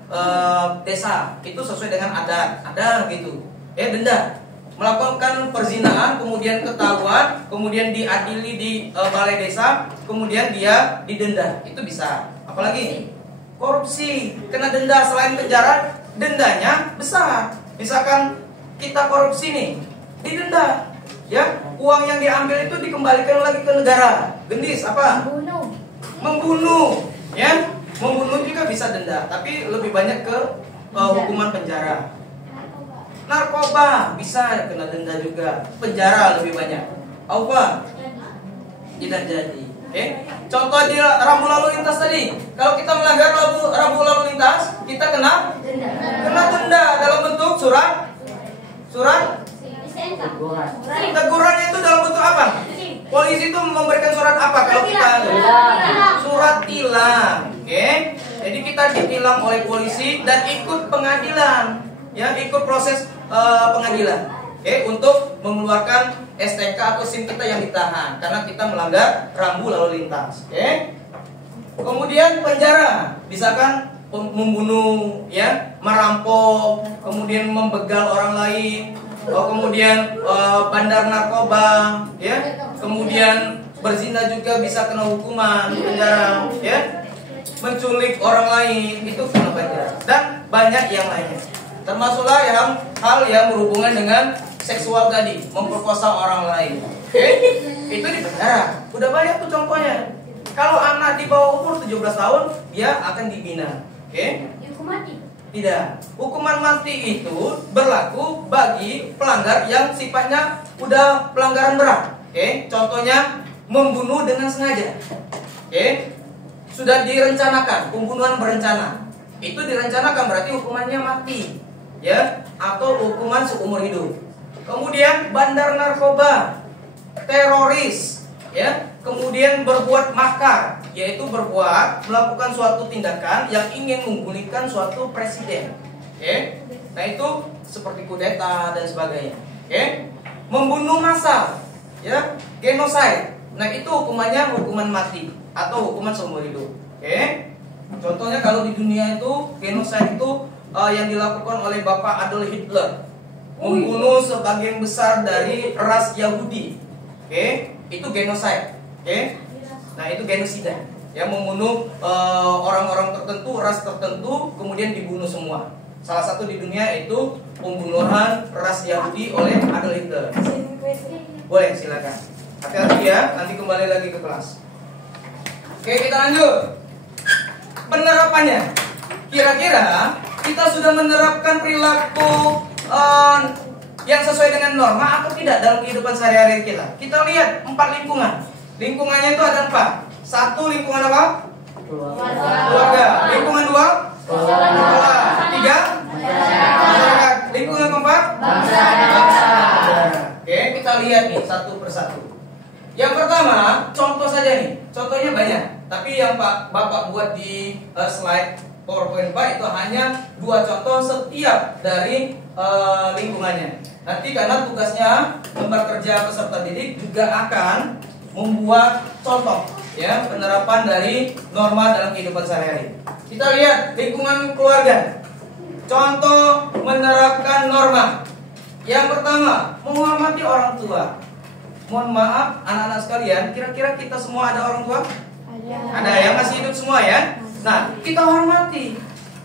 desa. Itu sesuai dengan adat. Ada gitu. Denda. Melakukan perzinahan, kemudian ketahuan, kemudian diadili di balai desa, kemudian dia didenda. Itu bisa. Apalagi korupsi, kena denda. Selain penjara, dendanya besar. Misalkan kita korupsi nih, didenda, ya, uang yang diambil itu dikembalikan lagi ke negara. Gendis apa? Membunuh, ya, membunuh juga bisa denda, tapi lebih banyak ke hukuman penjara. Narkoba bisa kena denda juga, penjara lebih banyak. Apa? Tidak jadi. Contoh di rambu lalu lintas tadi, kalau kita melanggar rambu lalu lintas, kita kena denda dalam bentuk surat Surat tegurannya itu dalam bentuk apa? Polisi itu memberikan surat apa kalau kita? Surat tilang. Oke. Jadi kita ditilang oleh polisi dan ikut pengadilan, ya, ikut proses pengadilan. Oke, untuk mengeluarkan STK atau SIM kita yang ditahan karena kita melanggar rambu lalu lintas. Oke. Kemudian penjara, misalkan membunuh, ya, merampok, kemudian membegal orang lain, kemudian bandar narkoba, ya, kemudian berzina juga bisa kena hukuman penjara, ya, menculik orang lain itu kena penjara, dan banyak yang lainnya. Termasuklah hal yang berhubungan dengan seksual tadi, memperkosa orang lain. Oke, itu di penjara. Udah banyak tuh contohnya. Kalau anak di bawah umur 17 tahun, dia akan dibina. Oke? Hukum mati. Tidak. Hukuman mati itu berlaku bagi pelanggar yang sifatnya udah pelanggaran berat. Oke? Contohnya membunuh dengan sengaja. Oke? Sudah direncanakan, pembunuhan berencana. Itu direncanakan berarti hukumannya mati, ya, atau hukuman seumur hidup. Kemudian bandar narkoba, teroris, ya, kemudian berbuat makar, yaitu melakukan suatu tindakan yang ingin menggulingkan suatu presiden. Oke, nah itu seperti kudeta dan sebagainya. Oke, membunuh massal, ya, genocide. Nah itu hukumannya hukuman mati atau hukuman seumur hidup. Oke, contohnya kalau di dunia itu genocide itu yang dilakukan oleh Bapak Adolf Hitler, membunuh sebagian besar dari ras Yahudi. Oke, itu genocide. Oke, nah itu genosida, ya, membunuh orang-orang tertentu, ras tertentu, kemudian dibunuh semua. Salah satu di dunia itu pembunuhan ras Yahudi oleh Adolf Hitler. Boleh, silakan. Hati-hati ya, nanti kembali lagi ke kelas. Oke, kita lanjut. Penerapannya, kira-kira kita sudah menerapkan perilaku yang sesuai dengan norma atau tidak dalam kehidupan sehari-hari kita? Kita lihat 4 lingkungan. Lingkungannya itu ada 4. 1 lingkungan apa? Keluarga. Lingkungan 2? Sekolah. 3? Masyarakat. Lingkungan keempat? Bangsa. Oke, kita lihat nih satu persatu. Yang pertama, contoh saja nih. Contohnya banyak, tapi yang Bapak buat di slide PowerPoint Pak itu hanya 2 contoh setiap dari lingkungannya. Nanti karena tugasnya lembar kerja peserta didik juga akan membuat contoh, ya, penerapan dari norma dalam kehidupan sehari-hari. Kita lihat lingkungan keluarga. Contoh menerapkan norma. Yang pertama, menghormati orang tua. Mohon maaf anak-anak sekalian, kira-kira kita semua ada orang tua? Ada yang masih hidup semua, ya? Nah, kita hormati.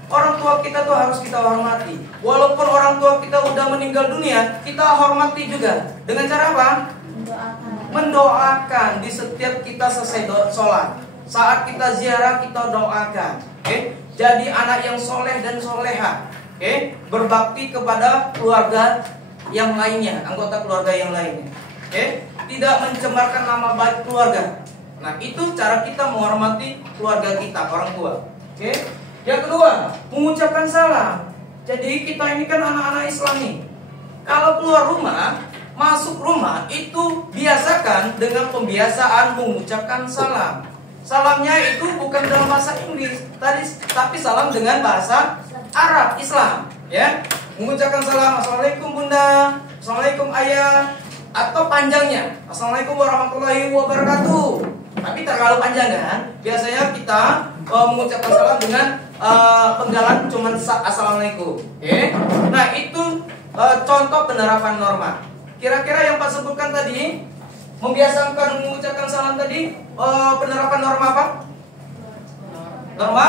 Orang tua kita tuh harus kita hormati. Walaupun orang tua kita udah meninggal dunia, kita hormati juga. Dengan cara apa? Mendoakan di setiap kita selesai sholat. Saat kita ziarah kita doakan. Oke? Jadi anak yang soleh dan soleha. Oke? Berbakti kepada keluarga yang lainnya, anggota keluarga yang lainnya. Oke? Tidak mencemarkan nama baik keluarga. Nah, itu cara kita menghormati keluarga kita, orang tua. Oke? Yang kedua, mengucapkan salam. Jadi kita ini kan anak-anak Islam nih. Kalau keluar rumah, masuk rumah itu biasakan dengan pembiasaan mengucapkan salam. Salamnya itu bukan dalam bahasa Inggris, tapi salam dengan bahasa Arab Islam, ya. Mengucapkan salam, assalamualaikum bunda, assalamualaikum ayah, atau panjangnya, assalamualaikum warahmatullahi wabarakatuh. Tapi terlalu panjang kan? Biasanya kita mengucapkan salam dengan penggalan cuman assalamualaikum. Okay? Nah itu contoh penerapan norma. Kira-kira yang Pak sebutkan tadi, membiasakan mengucapkan salam tadi, penerapan norma apa? Norma?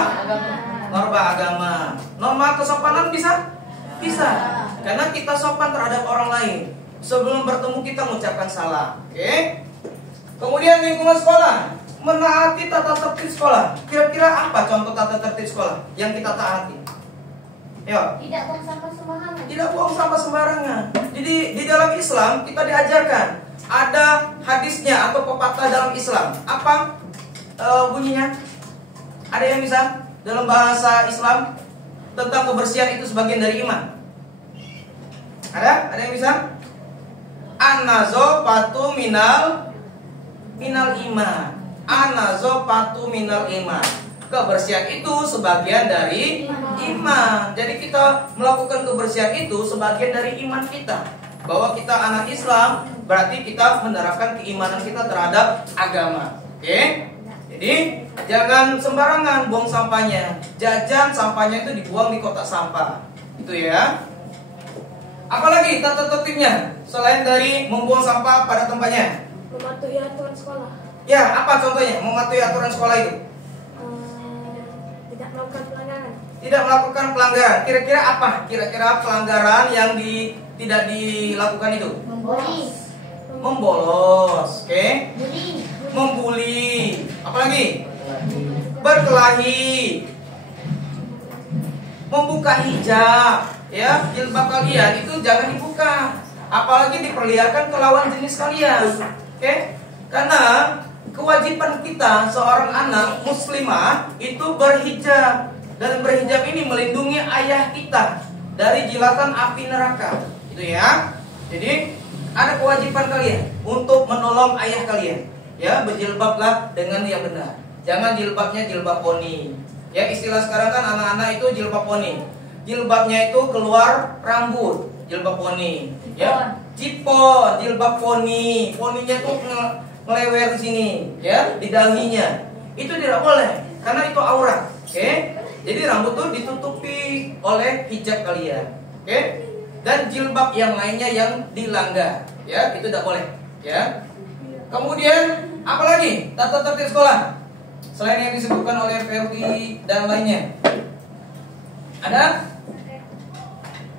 Norma agama. Norma kesopanan bisa? Bisa. Karena kita sopan terhadap orang lain. Sebelum bertemu kita mengucapkan salam. Oke? Kemudian lingkungan sekolah, menaati tata tertib sekolah. Kira-kira apa contoh tata tertib sekolah yang kita taati? Yuk. Tidak buang sampah sembarangan. Tidak buang sampah sembarangan. Jadi di dalam Islam kita diajarkan ada hadisnya atau pepatah dalam Islam. Apa bunyinya? Ada yang bisa dalam bahasa Islam tentang kebersihan itu sebagian dari iman? Ada? Ada yang bisa? An-nazafatu minal iman. An-nazafatu minal iman. Kebersihan itu sebagian dari iman. Jadi kita melakukan kebersihan itu sebagian dari iman kita. Bahwa kita anak Islam, berarti kita menerapkan keimanan kita terhadap agama. Oke? Jadi jangan sembarangan buang sampahnya. Jajan sampahnya itu dibuang di kotak sampah. Itu ya. Apalagi tata tertibnya selain dari membuang sampah pada tempatnya? Mematuhi aturan sekolah. Ya, apa contohnya? Mematuhi aturan sekolah itu? Tidak melakukan pelanggaran. Tidak melakukan pelanggaran. Kira-kira apa? Kira-kira pelanggaran yang tidak dilakukan itu? Membolos, oke? Membuli. Apalagi? Berkelahi. Membuka hijab, ya, jilbab kalian itu jangan dibuka. Apalagi diperlihatkan ke lawan jenis kalian. Oke? Karena kewajiban kita seorang anak muslimah itu berhijab. Dan berhijab ini melindungi ayah kita dari jilatan api neraka. Itu ya. Jadi ada kewajiban kalian untuk menolong ayah kalian. Ya, berjilbablah dengan yang benar. Jangan jilbabnya jilbab poni. Ya, istilah sekarang kan anak-anak itu jilbab poni. Jilbabnya itu keluar rambut, jilbab poni. Ya, cipon, jilbab poni. Poninya tuh ngelewer sini, ya, di dahinya. Itu tidak boleh karena itu aurat. Oke? Jadi rambut tuh ditutupi oleh hijab kalian. Oke? Dan jilbab yang lainnya yang dilanggar, ya, itu tidak boleh, ya. Kemudian apalagi tata tertib sekolah selain yang disebutkan oleh Ferdi dan lainnya? Ada?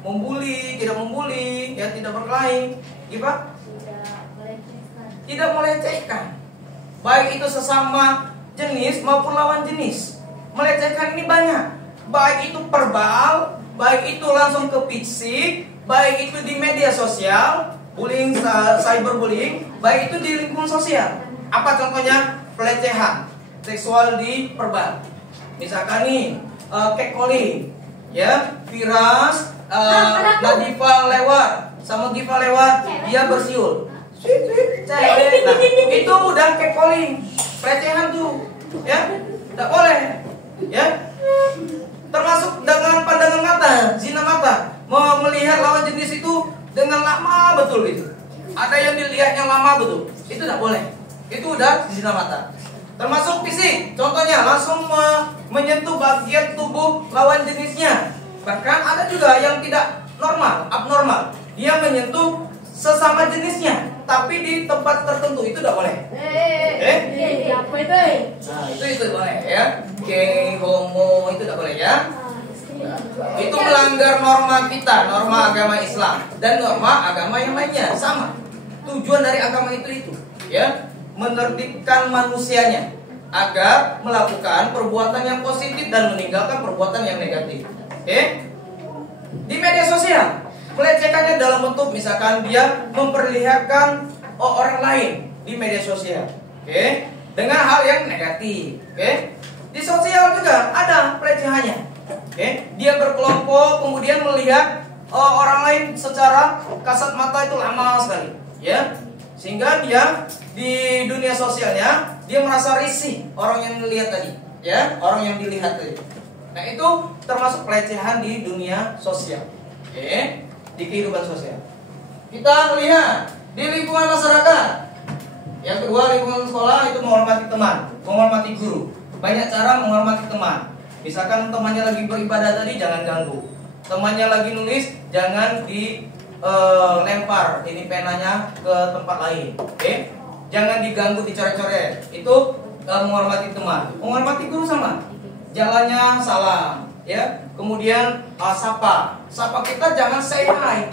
Membuli, tidak membuli, ya, tidak berkelahi, gimana? Tidak melecehkan, baik itu sesama jenis maupun lawan jenis. Melecehkan ini banyak, baik itu verbal, baik itu langsung ke fisik, baik itu di media sosial, bullying, cyberbullying, baik itu di lingkungan sosial. Apa contohnya? Pelecehan seksual di verbal. Misalkan nih, catcalling, ya, Firas, Nadifa lewat, sama Giva lewat, dia bersiul. Nah, itu udah catcalling, pelecehan tuh, ya, tidak boleh, ya. Termasuk dengan pandangan mata, zina mata, mau melihat lawan jenis itu dengan lama betul gitu. Ada yang dilihatnya lama betul, itu tidak boleh. Itu udah zina mata. Termasuk fisik, contohnya langsung menyentuh bagian tubuh lawan jenisnya. Bahkan ada juga yang tidak normal, abnormal. Dia menyentuh sesama jenisnya, tapi di tempat tertentu, itu tidak boleh. Apa itu? Nah, itu boleh, ya. Gay, homo, itu tidak boleh, ya. Itu melanggar norma kita, norma agama Islam dan norma agama yang lainnya sama. Tujuan dari agama itu, ya, menertibkan manusianya agar melakukan perbuatan yang positif dan meninggalkan perbuatan yang negatif. Oke? Di media sosial, melecehkannya dalam bentuk misalkan dia memperlihatkan orang lain di media sosial, oke? Dengan hal yang negatif, oke? Di sosial juga ada pelecehannya, oke? Dia berkelompok kemudian melihat orang lain secara kasat mata itu lama sekali, ya, sehingga dia di dunia sosialnya dia merasa risih orang yang melihat tadi, ya, orang yang dilihat tadi. Nah, itu termasuk pelecehan di dunia sosial, oke? Di kehidupan sosial. Kita lihat di lingkungan masyarakat. Yang kedua, lingkungan sekolah itu menghormati teman, menghormati guru. Banyak cara menghormati teman. Misalkan temannya lagi beribadah tadi, jangan ganggu. Temannya lagi nulis, jangan dilempar ini penanya ke tempat lain. Oke? Jangan diganggu, dicoret-coret. Itu menghormati teman. Menghormati guru sama. Jalannya salam, ya. Kemudian sapa kita jangan say hi.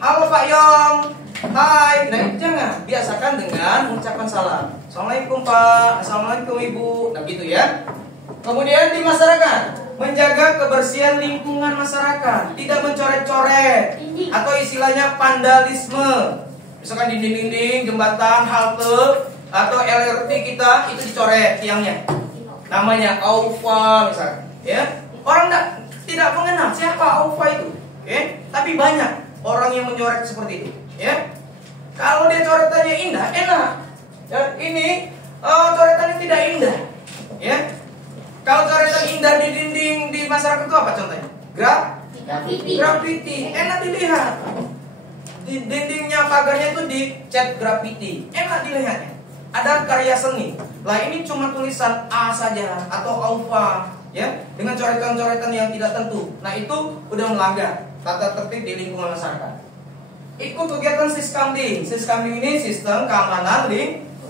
Halo Pak Yong, hai. Nah, jangan, biasakan dengan mengucapkan salam. Assalamualaikum Pak, assalamualaikum Ibu. Nah, gitu ya. Kemudian di masyarakat, menjaga kebersihan lingkungan masyarakat, tidak mencoret-coret atau istilahnya vandalisme. Misalkan dinding-dinding, jembatan, halte atau LRT kita itu dicoret tiangnya. Namanya Aufa misalkan, ya. Orang tidak mengenal siapa Aufa itu, oke? Tapi banyak orang yang mencoret seperti itu, ya. Kalau dia coretannya indah, enak. Ya, ini coretannya tidak indah, ya. Kalau coretan indah di dinding di masyarakat itu apa contohnya? Graffiti, enak dilihat. Di dindingnya, pagarnya itu dicat graffiti, enak dilihatnya. Ada karya seni. Lah ini cuma tulisan A saja atau alfa, ya, dengan coretan-coretan yang tidak tentu. Nah itu udah melanggar tata tertib di lingkungan masyarakat. Ikut kegiatan Siskamding. Siskamding ini sistem keamanan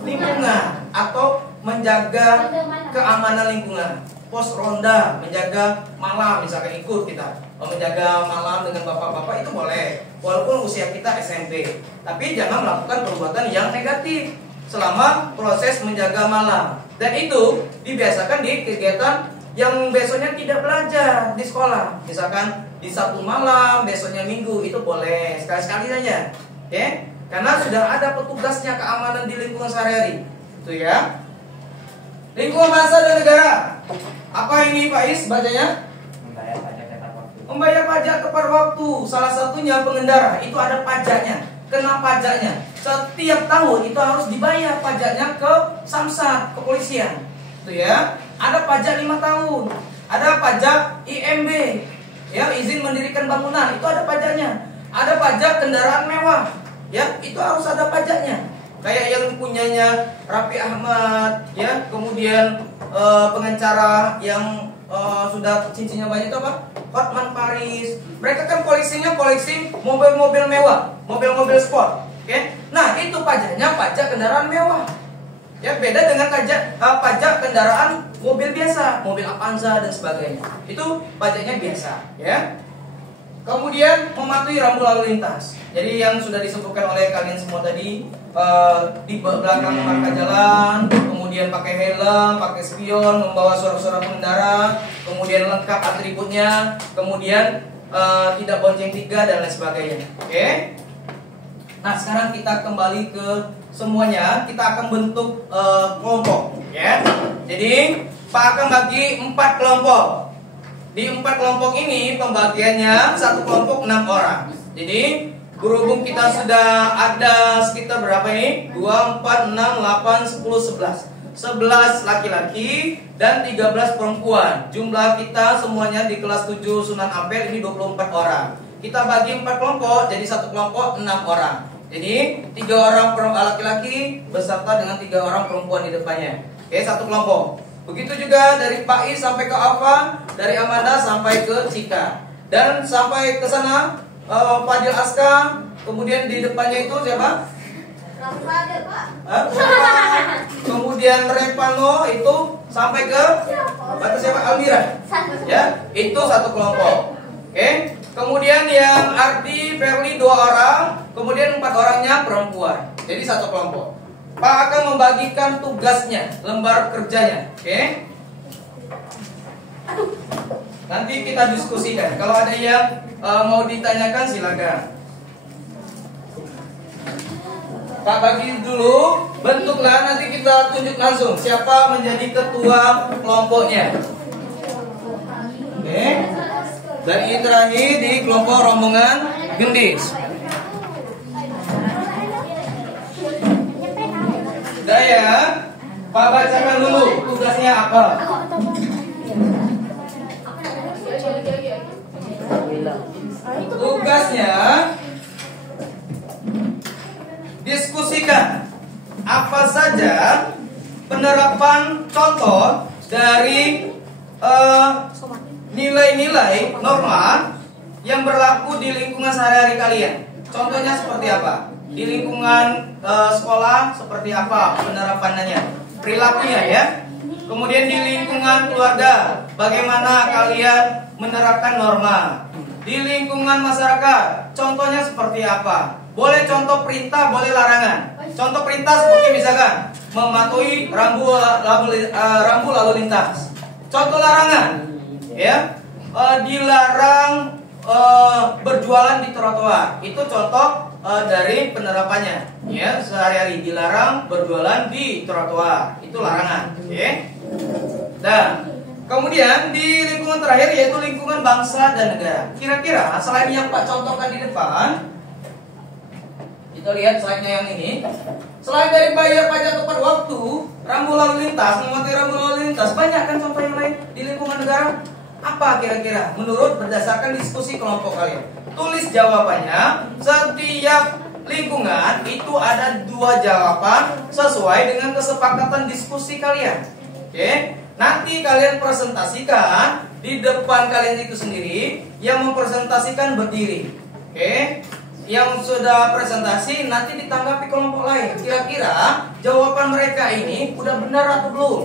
lingkungan atau menjaga keamanan lingkungan. Pos ronda, menjaga malam, misalkan ikut kita menjaga malam dengan bapak-bapak itu boleh, walaupun usia kita SMP. Tapi jangan melakukan perbuatan yang negatif selama proses menjaga malam. Dan itu dibiasakan di kegiatan yang besoknya tidak belajar di sekolah. Misalkan di Sabtu malam, besoknya Minggu, itu boleh sekali-sekali saja, ya. Karena sudah ada petugasnya keamanan di lingkungan sehari-hari, itu ya. Lingkungan bangsa dan negara. Apa ini Pak Is bacanya? Membayar pajak tepat waktu. Membayar pajak tepat waktu. Salah satunya pengendara, itu ada pajaknya. Kena pajaknya. Setiap tahun itu harus dibayar pajaknya ke Samsat, kepolisian. Itu ya. Ada pajak 5 tahun. Ada pajak IMB, ya, izin mendirikan bangunan, itu ada pajaknya. Ada pajak kendaraan mewah, ya, itu harus ada pajaknya. Kayak yang punyanya Raffi Ahmad, ya, kemudian pengacara yang sudah cincinnya banyak itu apa? Hotman Paris. Mereka kan koleksinya koleksi mobil-mobil mewah, mobil-mobil sport. Oke? Nah, itu pajaknya pajak kendaraan mewah. Ya, beda dengan pajak kendaraan mobil biasa, mobil Avanza dan sebagainya. Itu pajaknya biasa, ya. Kemudian mematuhi rambu lalu lintas. Jadi yang sudah disebutkan oleh kalian semua tadi, di belakang marka jalan, kemudian pakai helm, pakai spion, membawa surat-surat pengendara, kemudian lengkap atributnya, kemudian tidak bonceng tiga dan lain sebagainya. Oke? Nah, sekarang kita kembali ke semuanya. Kita akan bentuk kelompok, ya. Jadi Pak akan bagi 4 kelompok. Di 4 kelompok ini pembagiannya satu kelompok 6 orang. Jadi berhubung kita sudah ada sekitar berapa ini? 2, 4, 6, 8, 10, 11. 11 laki-laki dan 13 perempuan. Jumlah kita semuanya di kelas 7 Sunan Ampel ini 24 orang. Kita bagi 4 kelompok, jadi satu kelompok 6 orang. Jadi 3 orang laki-laki beserta dengan 3 orang perempuan di depannya. Oke, satu kelompok. Begitu juga dari Pak Is sampai ke Alfa, dari Amanda sampai ke Cika, dan sampai ke sana Fadil Aska. Kemudian di depannya itu siapa? Fadil, Pak. Kemudian Revano itu sampai ke siapa? Almira. Ya, itu satu kelompok. Oke. Kemudian yang Ardi, Verly 2 orang, kemudian 4 orangnya perempuan. Jadi satu kelompok. Pak akan membagikan tugasnya, lembar kerjanya, oke? Nanti kita diskusikan. Kalau ada yang mau ditanyakan silakan. Pak bagi dulu, bentuklah, nanti kita tunjuk langsung siapa menjadi ketua kelompoknya. Oke? Dan ini terakhir di kelompok rombongan gendis. Saya, Pak bacakan dulu tugasnya apa. Tugasnya diskusikan apa saja penerapan contoh dari nilai-nilai norma yang berlaku di lingkungan sehari-hari kalian. Contohnya seperti apa? Di lingkungan sekolah seperti apa penerapannya, perilakunya, ya. Kemudian di lingkungan keluarga, bagaimana kalian menerapkan norma. Di lingkungan masyarakat, contohnya seperti apa? Boleh contoh perintah, boleh larangan. Contoh perintah seperti misalkan mematuhi rambu lalu lintas. Contoh larangan, ya, dilarang berjualan di trotoar. Itu contoh dari penerapannya, ya, sehari-hari dilarang berjualan di trotoar, itu larangan, oke? Dan Kemudian di lingkungan terakhir yaitu lingkungan bangsa dan negara. Kira-kira selain yang Pak contohkan di depan, kita lihat slide-nya yang ini. Selain dari bayar pajak tepat waktu, rambu lalu lintas, mematuhi rambu lalu lintas, banyak kan contoh yang lain di lingkungan negara? Apa kira-kira? Menurut berdasarkan diskusi kelompok kalian. Tulis jawabannya. Setiap lingkungan itu ada 2 jawaban sesuai dengan kesepakatan diskusi kalian. Oke? Nanti kalian presentasikan di depan kalian itu sendiri. Yang mempresentasikan berdiri. Oke? Yang sudah presentasi nanti ditanggapi kelompok lain. Kira-kira jawaban mereka ini udah benar atau belum?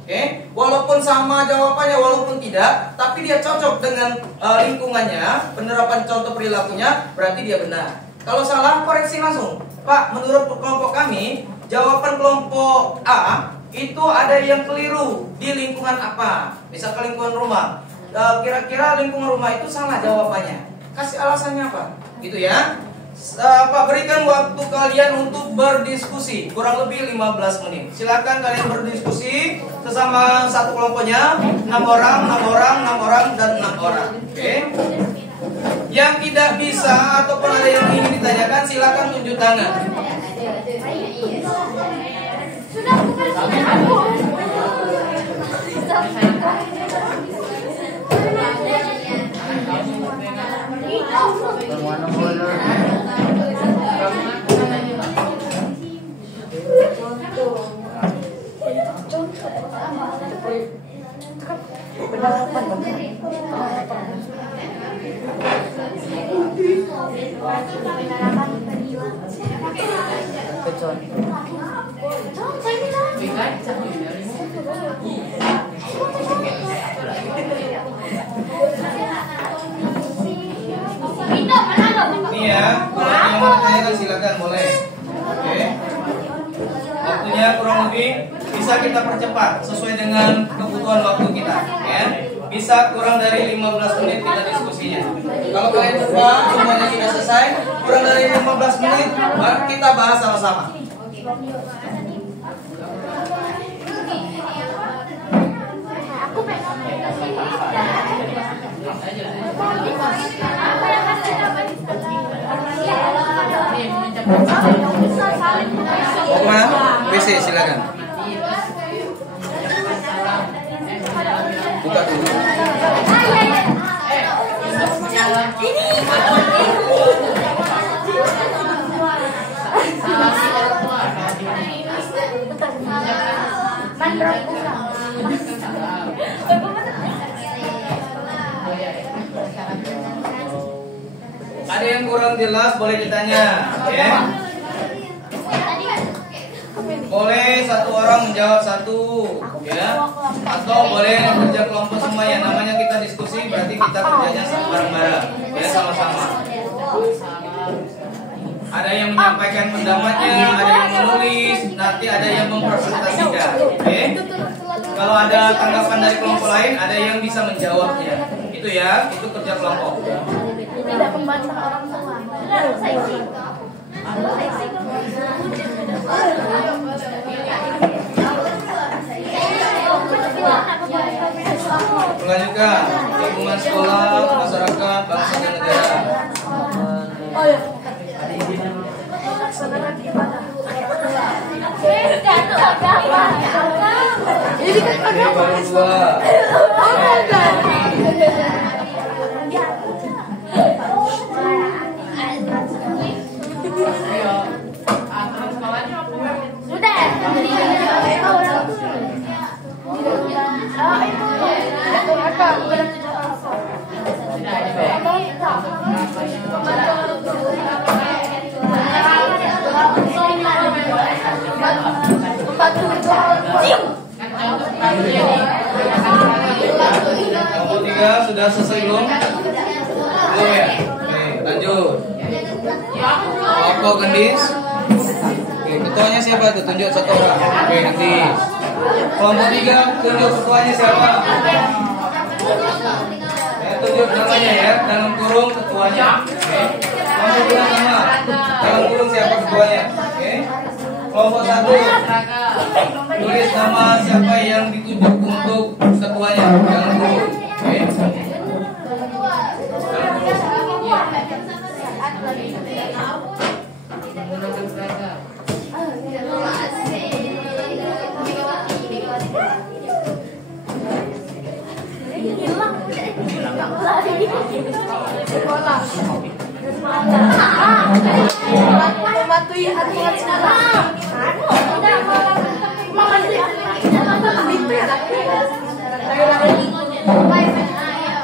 Oke? Walaupun sama jawabannya, walaupun tidak, tapi dia cocok dengan lingkungannya, penerapan contoh perilakunya, berarti dia benar. Kalau salah, koreksi langsung. Pak, menurut kelompok kami, jawaban kelompok A itu ada yang keliru di lingkungan apa? Bisa ke lingkungan rumah. Kira-kira lingkungan rumah itu salah jawabannya. Kasih alasannya apa? Gitu ya. Pak, berikan waktu kalian untuk berdiskusi kurang lebih 15 menit. Silakan kalian berdiskusi sesama satu kelompoknya, 6 orang, 6 orang, 6 orang, dan 6 orang. Oke. Yang tidak bisa ataupun ada yang ingin ditanyakan, silakan tunjuk tangan. Sudah bukan aku. Ini ya, kalau yang mau ditanyakan silakan boleh. Oke. Waktunya kurang lebih bisa kita percepat sesuai dengan kebutuhan waktu kita, ya. Bisa kurang dari 15 menit kita diskusinya. Kalau kalian lupa semuanya sudah selesai, kurang dari 15 menit baru kita bahas sama-sama. Mau kemana? WC silakan. Buka dulu. Ada yang kurang jelas boleh ditanya, ya. Boleh satu orang menjawab satu, ya. Atau boleh kerja kelompok semuanya. Namanya kita diskusi, berarti kita kerjanya bareng-bareng, ya, sama-sama. Ada yang menyampaikan pendapatnya, ada yang menulis, nanti ada yang mempresentasikan. Oke? Kalau ada tanggapan dari kelompok lain, ada yang bisa menjawabnya. Itu ya, itu kerja kelompok. Tidak membantah orang tua. Melanjutkan lingkungan sekolah, masyarakat, bangsa dan negara. Oh ya. Ini kan agama. Kelompok 3 sudah selesai belum? Belum ya? Oke, lanjut. Kelompok gendis. Oke, ketuanya siapa itu? Tunjuk satu orang. Oke, gendis. Kelompok 3 tunjuk ketuanya siapa? Tunjuk namanya ya, dalam kurung ketuanya. Oke. Langsung bilang nama. Dalam kurung siapa ketuanya? Oke. Kelompok 1. Tulis nama siapa yang ditunjuk untuk ketuanya. Jangan dulu. Oke.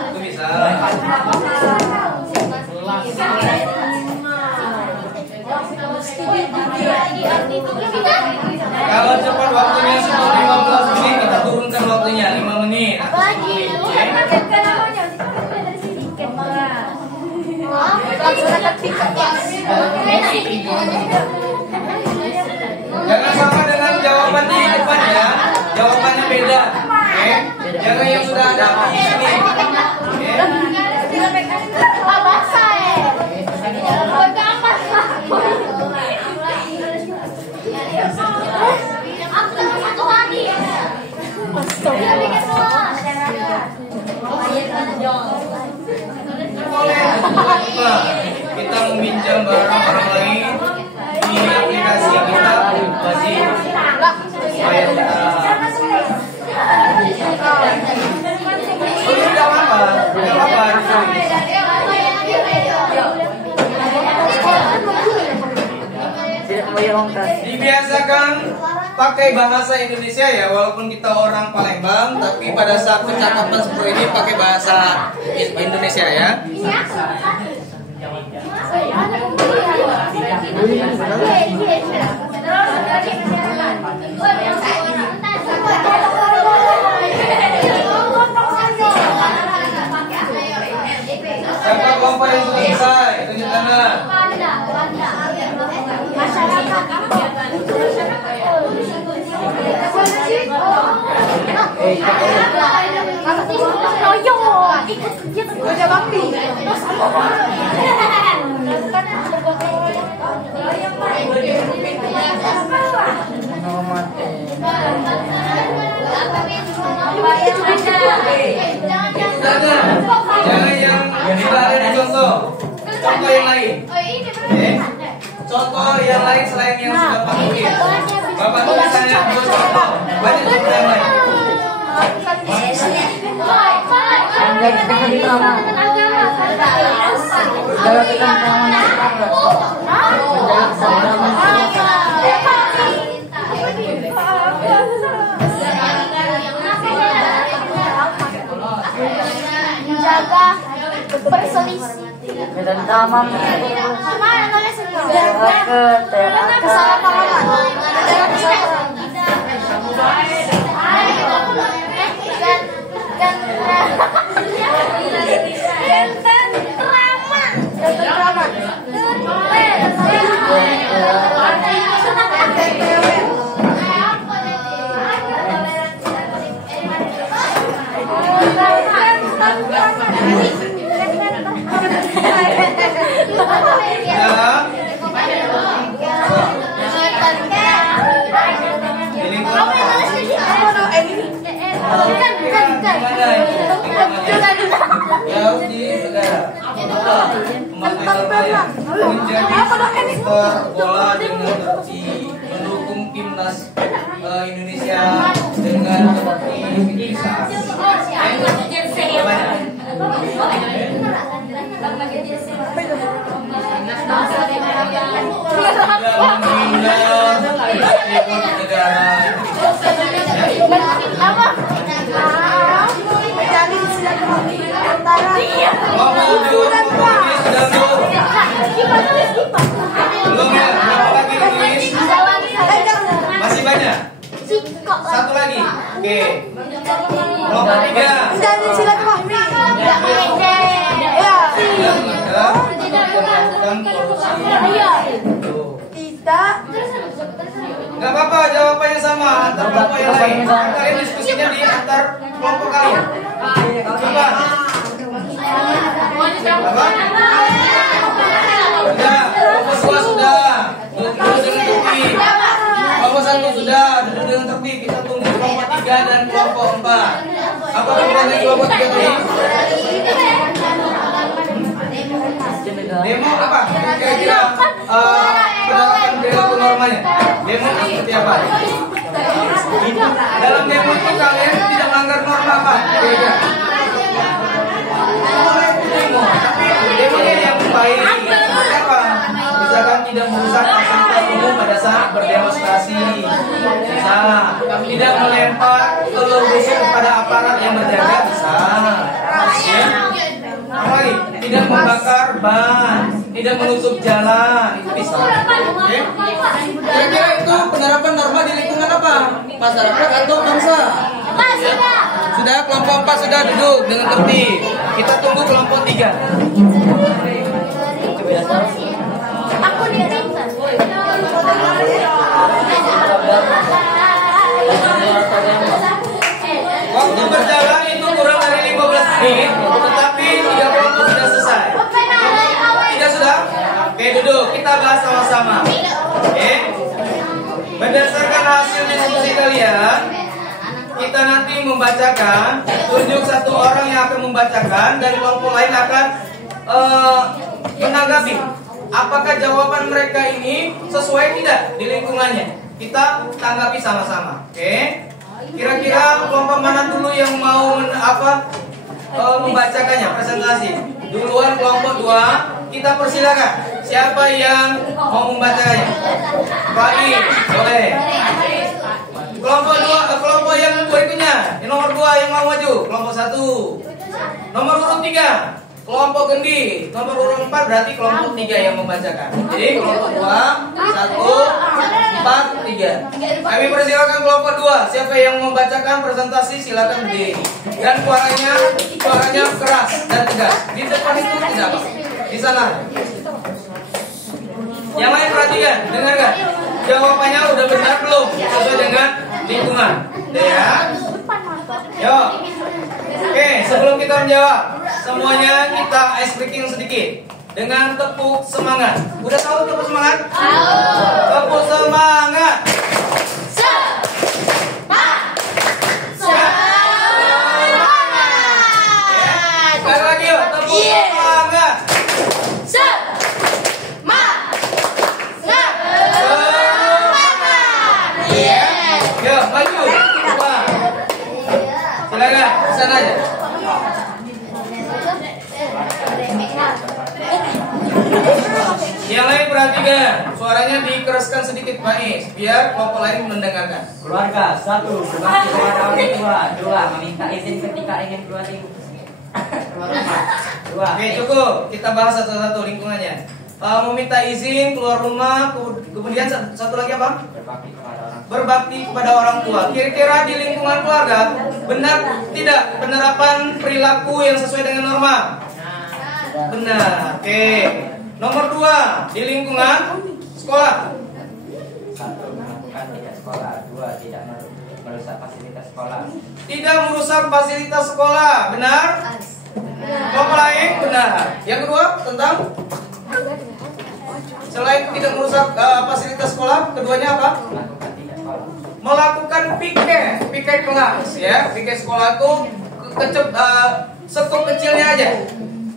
Itu bisa. Kalau cepat waktunya 15 menit, kita turunkan waktunya 5 menit. Jangan sama dengan jawaban di depan ya. Jawabannya beda. Oke. Jangan yang sudah ada di sini. Oke. Kita meminjam barang orang lain di aplikasi kita wajib supaya kita tidak apa-apa. Dibiasakan pakai bahasa Indonesia ya, walaupun kita orang Palembang, tapi pada saat percakapan seperti ini pakai bahasa Indonesia ya. Siapa kelompok yang sudah selesai? Tunjuk tangan. Jangan yang tidak contoh. Contoh yang lain. Contoh yang lain selain yang sudah Pak tulis. Bapak tulisannya contoh. Banyak contoh yang lain. Menjaga perselisih. Kesalahpahaman. Menjadi bola dengan arti mendukung timnas Indonesia dengan Indonesia. Belum ya? Berapa lagi tulis? Masih banyak? Satu lagi. Oke. Kelompok 3. Gak apa-apa, jawabannya sama antar kelompok yang lain. Kalian diskusinya di antar kelompok kalian. Coba. Apa? Sudah, kelompok 2 sudah. Duduk dengan Tuki. 3 dan kelompok 4. Apa lingkungannya kelompok 3 tadi? Demo apa? Kira-kira penerapan perilaku normanya. Demo seperti apa? Dalam demo itu kalian tidak melanggar norma apa? Kira-kira. Demo, tapi demonya yang baik. Apa? Misalkan tidak merusak fasilitas umum pada saat berdemonstrasi. Bisa. Tidak melempar telur busuk kepada aparat yang berjaga. Bisa. Ya. Apa lagi? Tidak membakar ban, tidak menutup jalan, itu bisa. Oke? Kira-kira itu penerapan norma di lingkungan apa? Masyarakat atau bangsa? Sudah, kelompok 4 sudah duduk dengan tertib. Kita tunggu kelompok 3. Aku Waktu berjalan itu kurang dari 15 menit, tetapi 3 kelompok sudah selesai. Tidak sudah? Oke, duduk. Kita bahas sama-sama. Oke. Berdasarkan hasil diskusi kalian, kita nanti membacakan, tunjuk satu orang yang akan membacakan dan kelompok lain akan menanggapi apakah jawaban mereka ini sesuai tidak di lingkungannya. Kita tanggapi sama-sama. Oke. Kira-kira kelompok mana dulu yang mau membacakannya, presentasi? Duluan kelompok 2, kita persilakan. Siapa yang mau membacakannya? Baik, boleh. Kelompok 2, kelompok yang berikutnya, nomor 2 yang mau maju. Kelompok 1. Nomor urut 3, kelompok Gendi. Nomor urut 4 berarti kelompok 3 yang membacakan. Jadi kelompok 2, 1, 4, 3. Kami persilakan kelompok 2. Siapa yang membacakan presentasi silakan berdiri. Dan suaranya keras dan tegas. Di depan itu tidak apa. Di sana. Yang lain perhatikan, dengar gak? Jawabannya udah benar belum? Sesuai dengan lingkungan. Ya. Yo. Oke, sebelum kita menjawab, semuanya kita ice breaking sedikit dengan tepuk semangat. Udah tahu tepuk semangat? Tepuk semangat. Sekali lagi yuk, tepuk semangat. Yuk, maju. Silakan, kesana aja. Yang lain perhatikan, suaranya dikeraskan sedikit Pak Is, biar kelompok lain mendengarkan. Keluarga, 1, berbakti kepada orang tua. 2, meminta izin ketika ingin keluar rumah. 2. Oke, cukup. Kita bahas satu-satu lingkungannya. Meminta izin keluar rumah, kemudian satu lagi apa? Berbakti kepada orang tua. Kira-kira di lingkungan keluarga benar tidak penerapan perilaku yang sesuai dengan norma? Benar. Oke. Nomor 2, di lingkungan sekolah. 1, melakukan tidak sekolah. 2, tidak merusak fasilitas sekolah. Tidak merusak fasilitas sekolah. Benar? Kelompok lain benar. Yang kedua tentang selain tidak merusak fasilitas sekolah, keduanya apa? Melakukan tidak sekolah. Melakukan piket kelas ya. Piket sekolah itu skop kecilnya aja.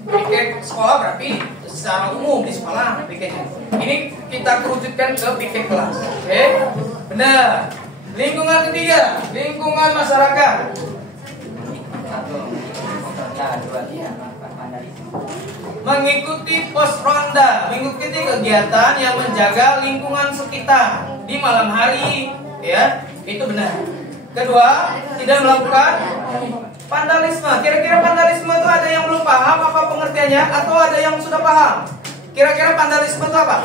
Piket sekolah berarti secara umum di sekolah piketnya. Ini kita kerucutkan ke piket kelas. Oke? Benar. Lingkungan ketiga, lingkungan masyarakat. 1, mengikuti 2, tidak melakukan vandalisme. Mengikuti pos ronda, mengikuti kegiatan yang menjaga lingkungan sekitar di malam hari, ya, itu benar. Kedua, tidak melakukan vandalisme. Kira-kira vandalisme itu ada yang belum paham apa pengertiannya, atau ada yang sudah paham? Kira-kira vandalisme itu apa?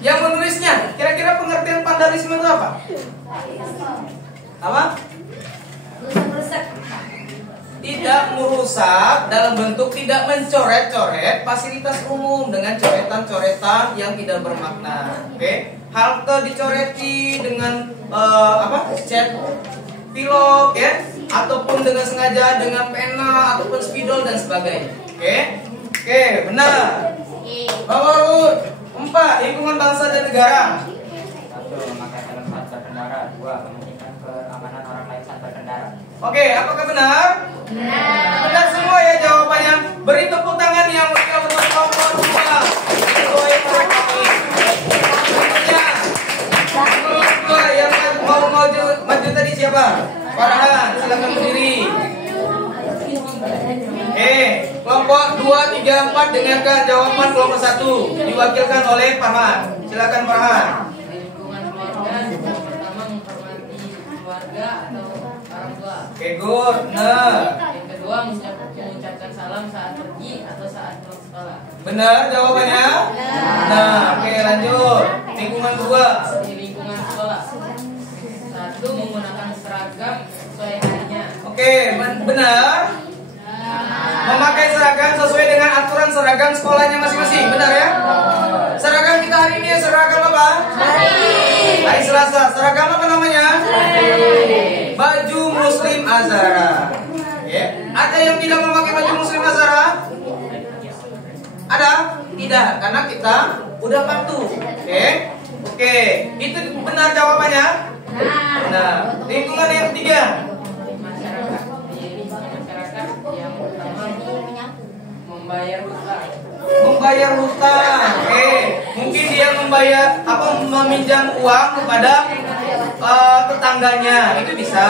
Yang menulisnya, kira-kira pengertian vandalisme itu apa? Apa? Tidak merusak dalam bentuk tidak mencoret-coret fasilitas umum dengan coretan-coretan yang tidak bermakna. Oke, halte dicoreti dengan cat pilok ya, ataupun dengan sengaja dengan pena ataupun spidol dan sebagainya. Oke, benar. Nomor 4, lingkungan bangsa dan negara. 1, memakai helm saat berkendara. 2. Mementingkan keamanan orang lain saat berkendara. Oke, apakah benar? Benar semua ya jawabannya. Beri tepuk tangan yang meriah untuk kelompok 2. Sesuai mereka ini. Berikutnya, kelompok 2 yang mau maju tadi siapa? Farhan, silakan berdiri. Kelompok 2, 3, 4 dengarkan jawaban kelompok 1 diwakilkan oleh Farhan. Silakan Farhan. Lingkungan keluarga pertama menghormati keluarga atau orang tua. Oke, good. Nah, Yang kedua mengucapkan salam saat pergi atau saat pulang sekolah. benar jawabannya? Nah, oke lanjut. Lingkungan 2. Di lingkungan sekolah, 1. Menggunakan seragam sesuai harinya. Oke, benar. Memakai seragam sesuai dengan aturan seragam sekolahnya masing-masing. Benar ya? Seragam kita hari ini seragam apa? Hari Selasa. Seragam apa namanya? Baju Muslim Azhara. Ya. Ada yang tidak memakai baju Muslim Azhara? Ada? Tidak, karena kita udah patuh. Oke. Itu benar jawabannya? Nah, lingkungan yang ketiga. Masyarakat, di lingkungan masyarakat yang pertama membayar hutang. Membayar hutang. Mungkin dia meminjam uang kepada tetangganya. Itu bisa.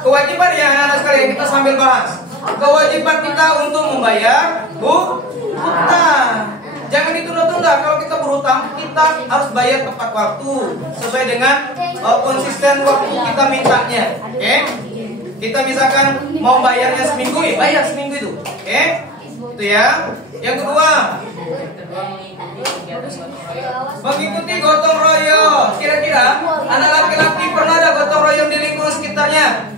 Kewajiban ya anak-anak sekalian, kita sambil bahas. Kewajiban kita untuk membayar hutang. Jangan ditunda-tunda. Kalau kita berhutang, kita harus bayar tepat waktu sesuai dengan konsisten waktu kita mintanya. Kita misalkan mau bayarnya seminggu, ya bayar seminggu itu. Itu ya. Yang kedua, mengikuti gotong royong. Kira-kira anak laki-laki pernah ada gotong royong di lingkungan sekitarnya?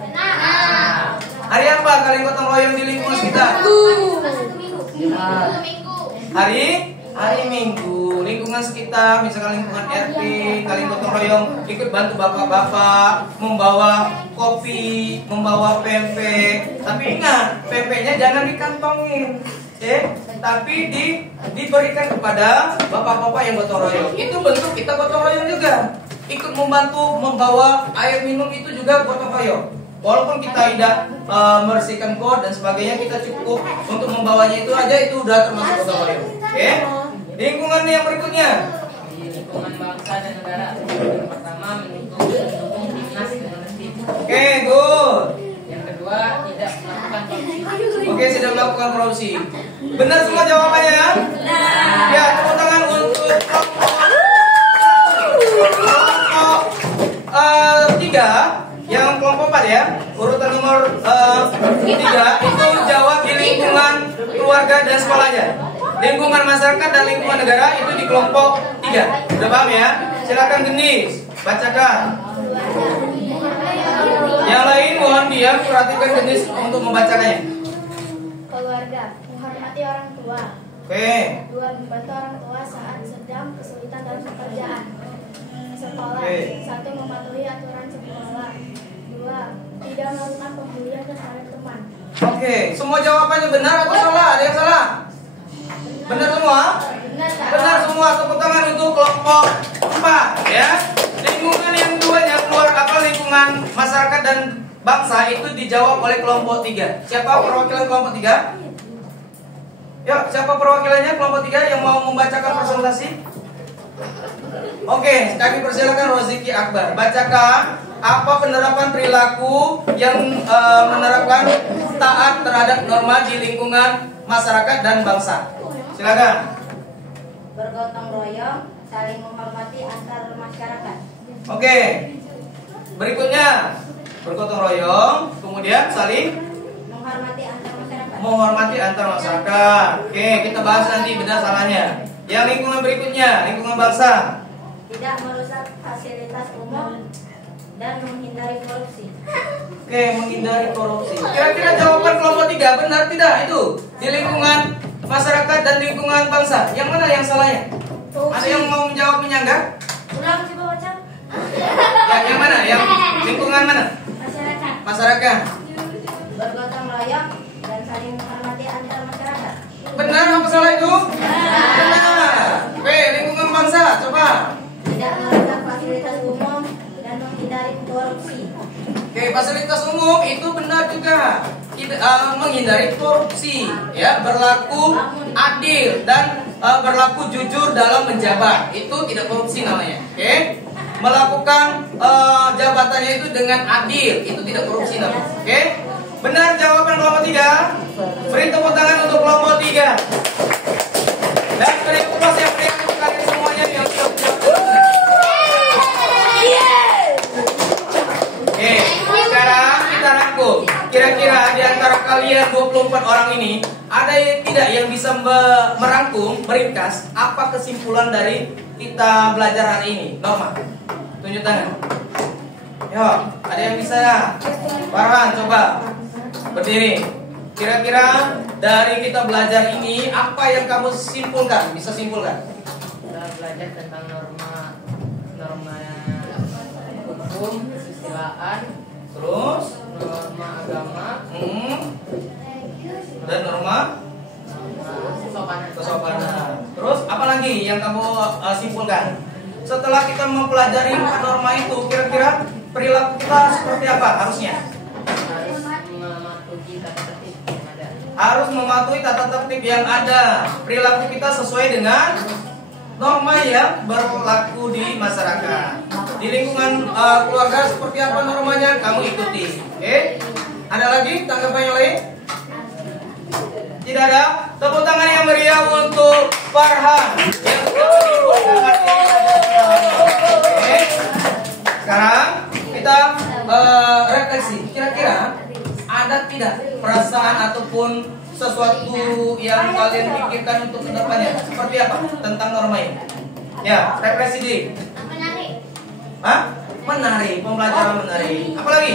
Hari apa kalian gotong royong di lingkungan sekitar? Hari Minggu. Lingkungan sekitar, misalkan lingkungan RT, kalian gotong royong ikut bantu bapak-bapak membawa kopi, membawa pempek. Tapi ingat, pempeknya jangan dikantongin, tapi diberikan kepada bapak-bapak yang gotong royong. Itu bentuk kita gotong royong juga. Ikut membantu membawa air minum itu juga gotong royong. Walaupun kita tidak membersihkan got dan sebagainya, kita cukup untuk membawanya itu aja, itu udah termasuk gotong royong. Lingkungan yang berikutnya. Di lingkungan bangsa dan negara, yang pertama mendukung timnas dengan tim. Good. Yang kedua tidak melakukan korupsi. Tidak melakukan korupsi. Benar semua jawabannya ya? Ya, tepuk tangan untuk kelompok 3. Yang kelompok 4 ya, urutan nomor 3 itu jawab di lingkungan keluarga dan sekolahnya. Lingkungan masyarakat dan lingkungan negara itu di kelompok 3. Sudah paham ya? Silakan Gendis, bacakan. Yang lain mohon diam, perhatikan Gendis untuk membacakannya. Keluarga, menghormati orang tua. 2. Membantu orang tua saat sedang kesulitan dalam pekerjaan. Sekolah, 1. Mematuhi aturan sekolah. 2. Tidak melakukan pembulian terhadap teman. Semua jawabannya benar atau salah? Ada yang salah? Benar semua? Benar semua. Tepuk tangan untuk kelompok 4 ya. Lingkungan yang duanya lingkungan masyarakat dan bangsa itu dijawab oleh kelompok 3. Siapa perwakilan kelompok 3? Yuk, siapa perwakilannya kelompok 3 yang mau membacakan presentasi? Kami persilakan Roziki Akbar. Bacakan apa penerapan perilaku yang menerapkan taat terhadap norma di lingkungan masyarakat dan bangsa. Silakan. Bergotong royong, saling menghormati antar masyarakat. Berikutnya bergotong royong, kemudian saling Menghormati antar masyarakat. menghormati antar masyarakat. Kita bahas nanti benar salahnya. Yang lingkungan berikutnya, lingkungan bangsa. Tidak merusak fasilitas umum dan menghindari korupsi. Menghindari korupsi. Kira-kira jawaban kelompok 3 benar tidak itu? Di lingkungan masyarakat dan lingkungan bangsa. Yang mana yang salahnya? Ada yang mau menjawab menyanggah? Ulang coba baca. Yang mana? Yang lingkungan mana? Masyarakat. Masyarakat. Bergotong royong dan saling menghormati antar masyarakat. Benar apa salah itu? Benar. Lingkungan bangsa, coba. Tidak merusak fasilitas fasilitas umum itu benar juga. Menghindari korupsi, ya, berlaku adil dan berlaku jujur dalam menjabat. Itu tidak korupsi namanya. Oke. Melakukan jabatannya itu dengan adil, itu tidak korupsi namanya. Oke. Benar jawaban kelompok 3. Beri tepuk tangan untuk kelompok 3. Dan beri puas yang beri untuk kalian semuanya yang sudah Oke, sekarang kita rangkum. Kira-kira di antara kalian 24 orang ini ada yang tidak yang bisa merangkum, meringkas apa kesimpulan dari kita belajar hari ini? Norma, tunjuk tangan. Yo, ada yang bisa ya? Farhan, coba berdiri. Kira-kira dari kita belajar ini apa yang kamu simpulkan? Bisa simpulkan? Kita belajar tentang norma hukum, kesusilaan, Terus norma agama, dan norma kesopanan. Terus apa lagi yang kamu simpulkan? Setelah kita mempelajari norma itu, kira-kira perilaku kita seperti apa harusnya? Harus mematuhi tata tertib yang ada. Perilaku kita sesuai dengan norma yang berlaku di masyarakat. Di lingkungan keluarga seperti apa normanya, kamu ikuti. Oke? Ada lagi tanggapan yang lain? Tidak ada? Tepuk tangan yang meriah untuk Farhan yang sudah menimbulkan Oke? Sekarang kita refleksi. Kira-kira ada tidak perasaan ataupun sesuatu yang kalian pikirkan untuk kedepannya? Seperti apa tentang norma ini? Ya, refleksi diri. Hah? Menarik, pembelajaran menarik. Apa lagi?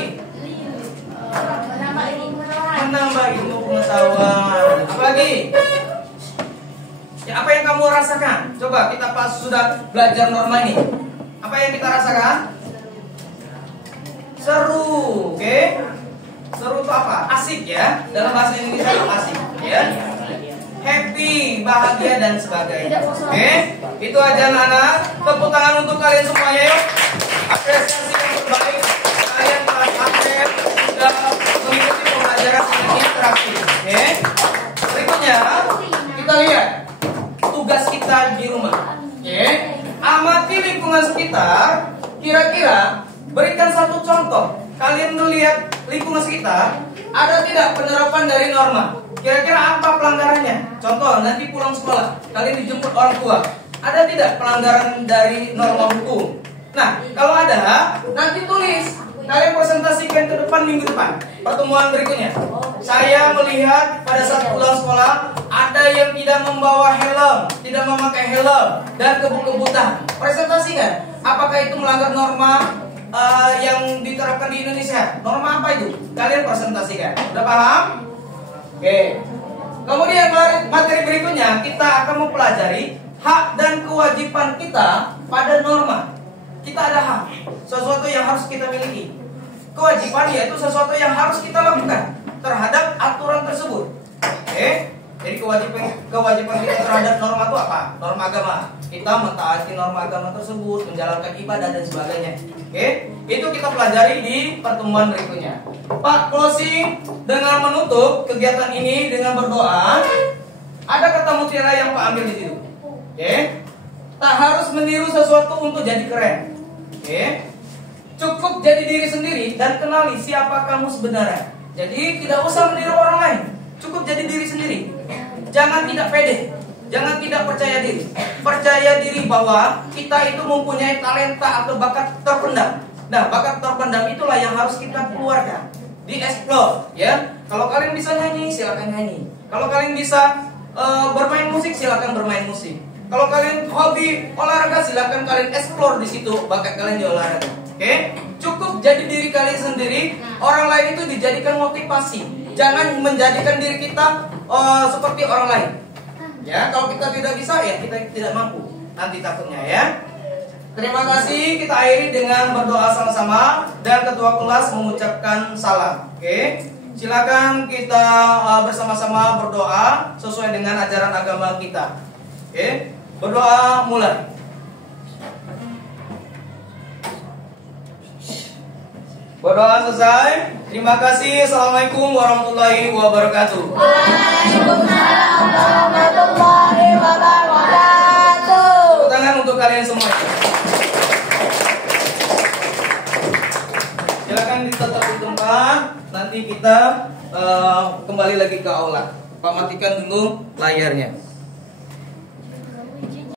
Menambah ilmu pengetahuan. Apa lagi? Ya, apa yang kamu rasakan? Coba kita pas sudah belajar norma ini. Apa yang kita rasakan? Seru, oke? Seru itu apa? Asik ya. Dalam bahasa Indonesia itu asik, ya. Happy, bahagia dan sebagainya. Oke? Itu aja anak-anak. Tepuk tangan untuk kalian semuanya yuk. Apresiasi yang terbaik. Kalian telah aktif sudah mengikuti pembelajaran yang interaktif. Oke? Berikutnya kita lihat tugas kita di rumah. Oke? Amati lingkungan sekitar. Kira-kira berikan satu contoh. Kalian melihat lingkungan sekitar, ada tidak penerapan dari norma? Kira-kira apa pelanggarannya? Contoh, nanti pulang sekolah, kalian dijemput orang tua. Ada tidak pelanggaran dari norma hukum? Nah, kalau ada, nanti tulis. Kalian presentasikan ke depan minggu depan. Pertemuan berikutnya. Saya melihat pada saat pulang sekolah, ada yang tidak membawa helm, tidak memakai helm, dan kebut-kebutan. Presentasikan. Apakah itu melanggar norma yang diterapkan di Indonesia? Norma apa itu? Kalian presentasikan. Udah paham? Oke. Kemudian materi berikutnya kita akan mempelajari hak dan kewajiban kita pada norma. Kita ada hak, sesuatu yang harus kita miliki. Kewajiban yaitu sesuatu yang harus kita lakukan terhadap aturan tersebut. Oke. Jadi kewajiban kita terhadap norma itu apa? Norma agama. Kita mentaati norma agama tersebut, menjalankan ibadah dan sebagainya. Oke, itu kita pelajari di pertemuan berikutnya. Pak, closing dengan menutup kegiatan ini dengan berdoa. Ada kata mutiara yang Pak ambil di situ. Oke, tak harus meniru sesuatu untuk jadi keren. Oke, cukup jadi diri sendiri dan kenali siapa kamu sebenarnya. Jadi tidak usah meniru orang lain. Cukup jadi diri sendiri. Jangan tidak pede. Jangan tidak percaya diri. Percaya diri bahwa kita itu mempunyai talenta atau bakat terpendam. Nah, bakat terpendam itulah yang harus kita keluarkan, dieksplor, ya. Kalau kalian bisa nyanyi, silakan nyanyi. Kalau kalian bisa bermain musik, silakan bermain musik. Kalau kalian hobi olahraga, silakan kalian eksplor di situ bakat kalian di olahraga. Oke? Cukup jadi diri kalian sendiri. Orang lain itu dijadikan motivasi. Jangan menjadikan diri kita seperti orang lain. Ya, kalau kita tidak bisa, ya kita tidak mampu. Nanti takutnya, ya. Terima kasih. Kita akhiri dengan berdoa sama-sama dan ketua kelas mengucapkan salam. Oke, silakan kita bersama-sama berdoa sesuai dengan ajaran agama kita. Oke, berdoa mulai. Berdoa selesai. Terima kasih. Assalamualaikum warahmatullahi wabarakatuh. Waalaikumsalam warahmatullahi wabarakatuh. Tepuk tangan untuk kalian semua. Silakan tetap di tempat. Nanti kita kembali lagi ke aula. Pak, matikan dulu layarnya.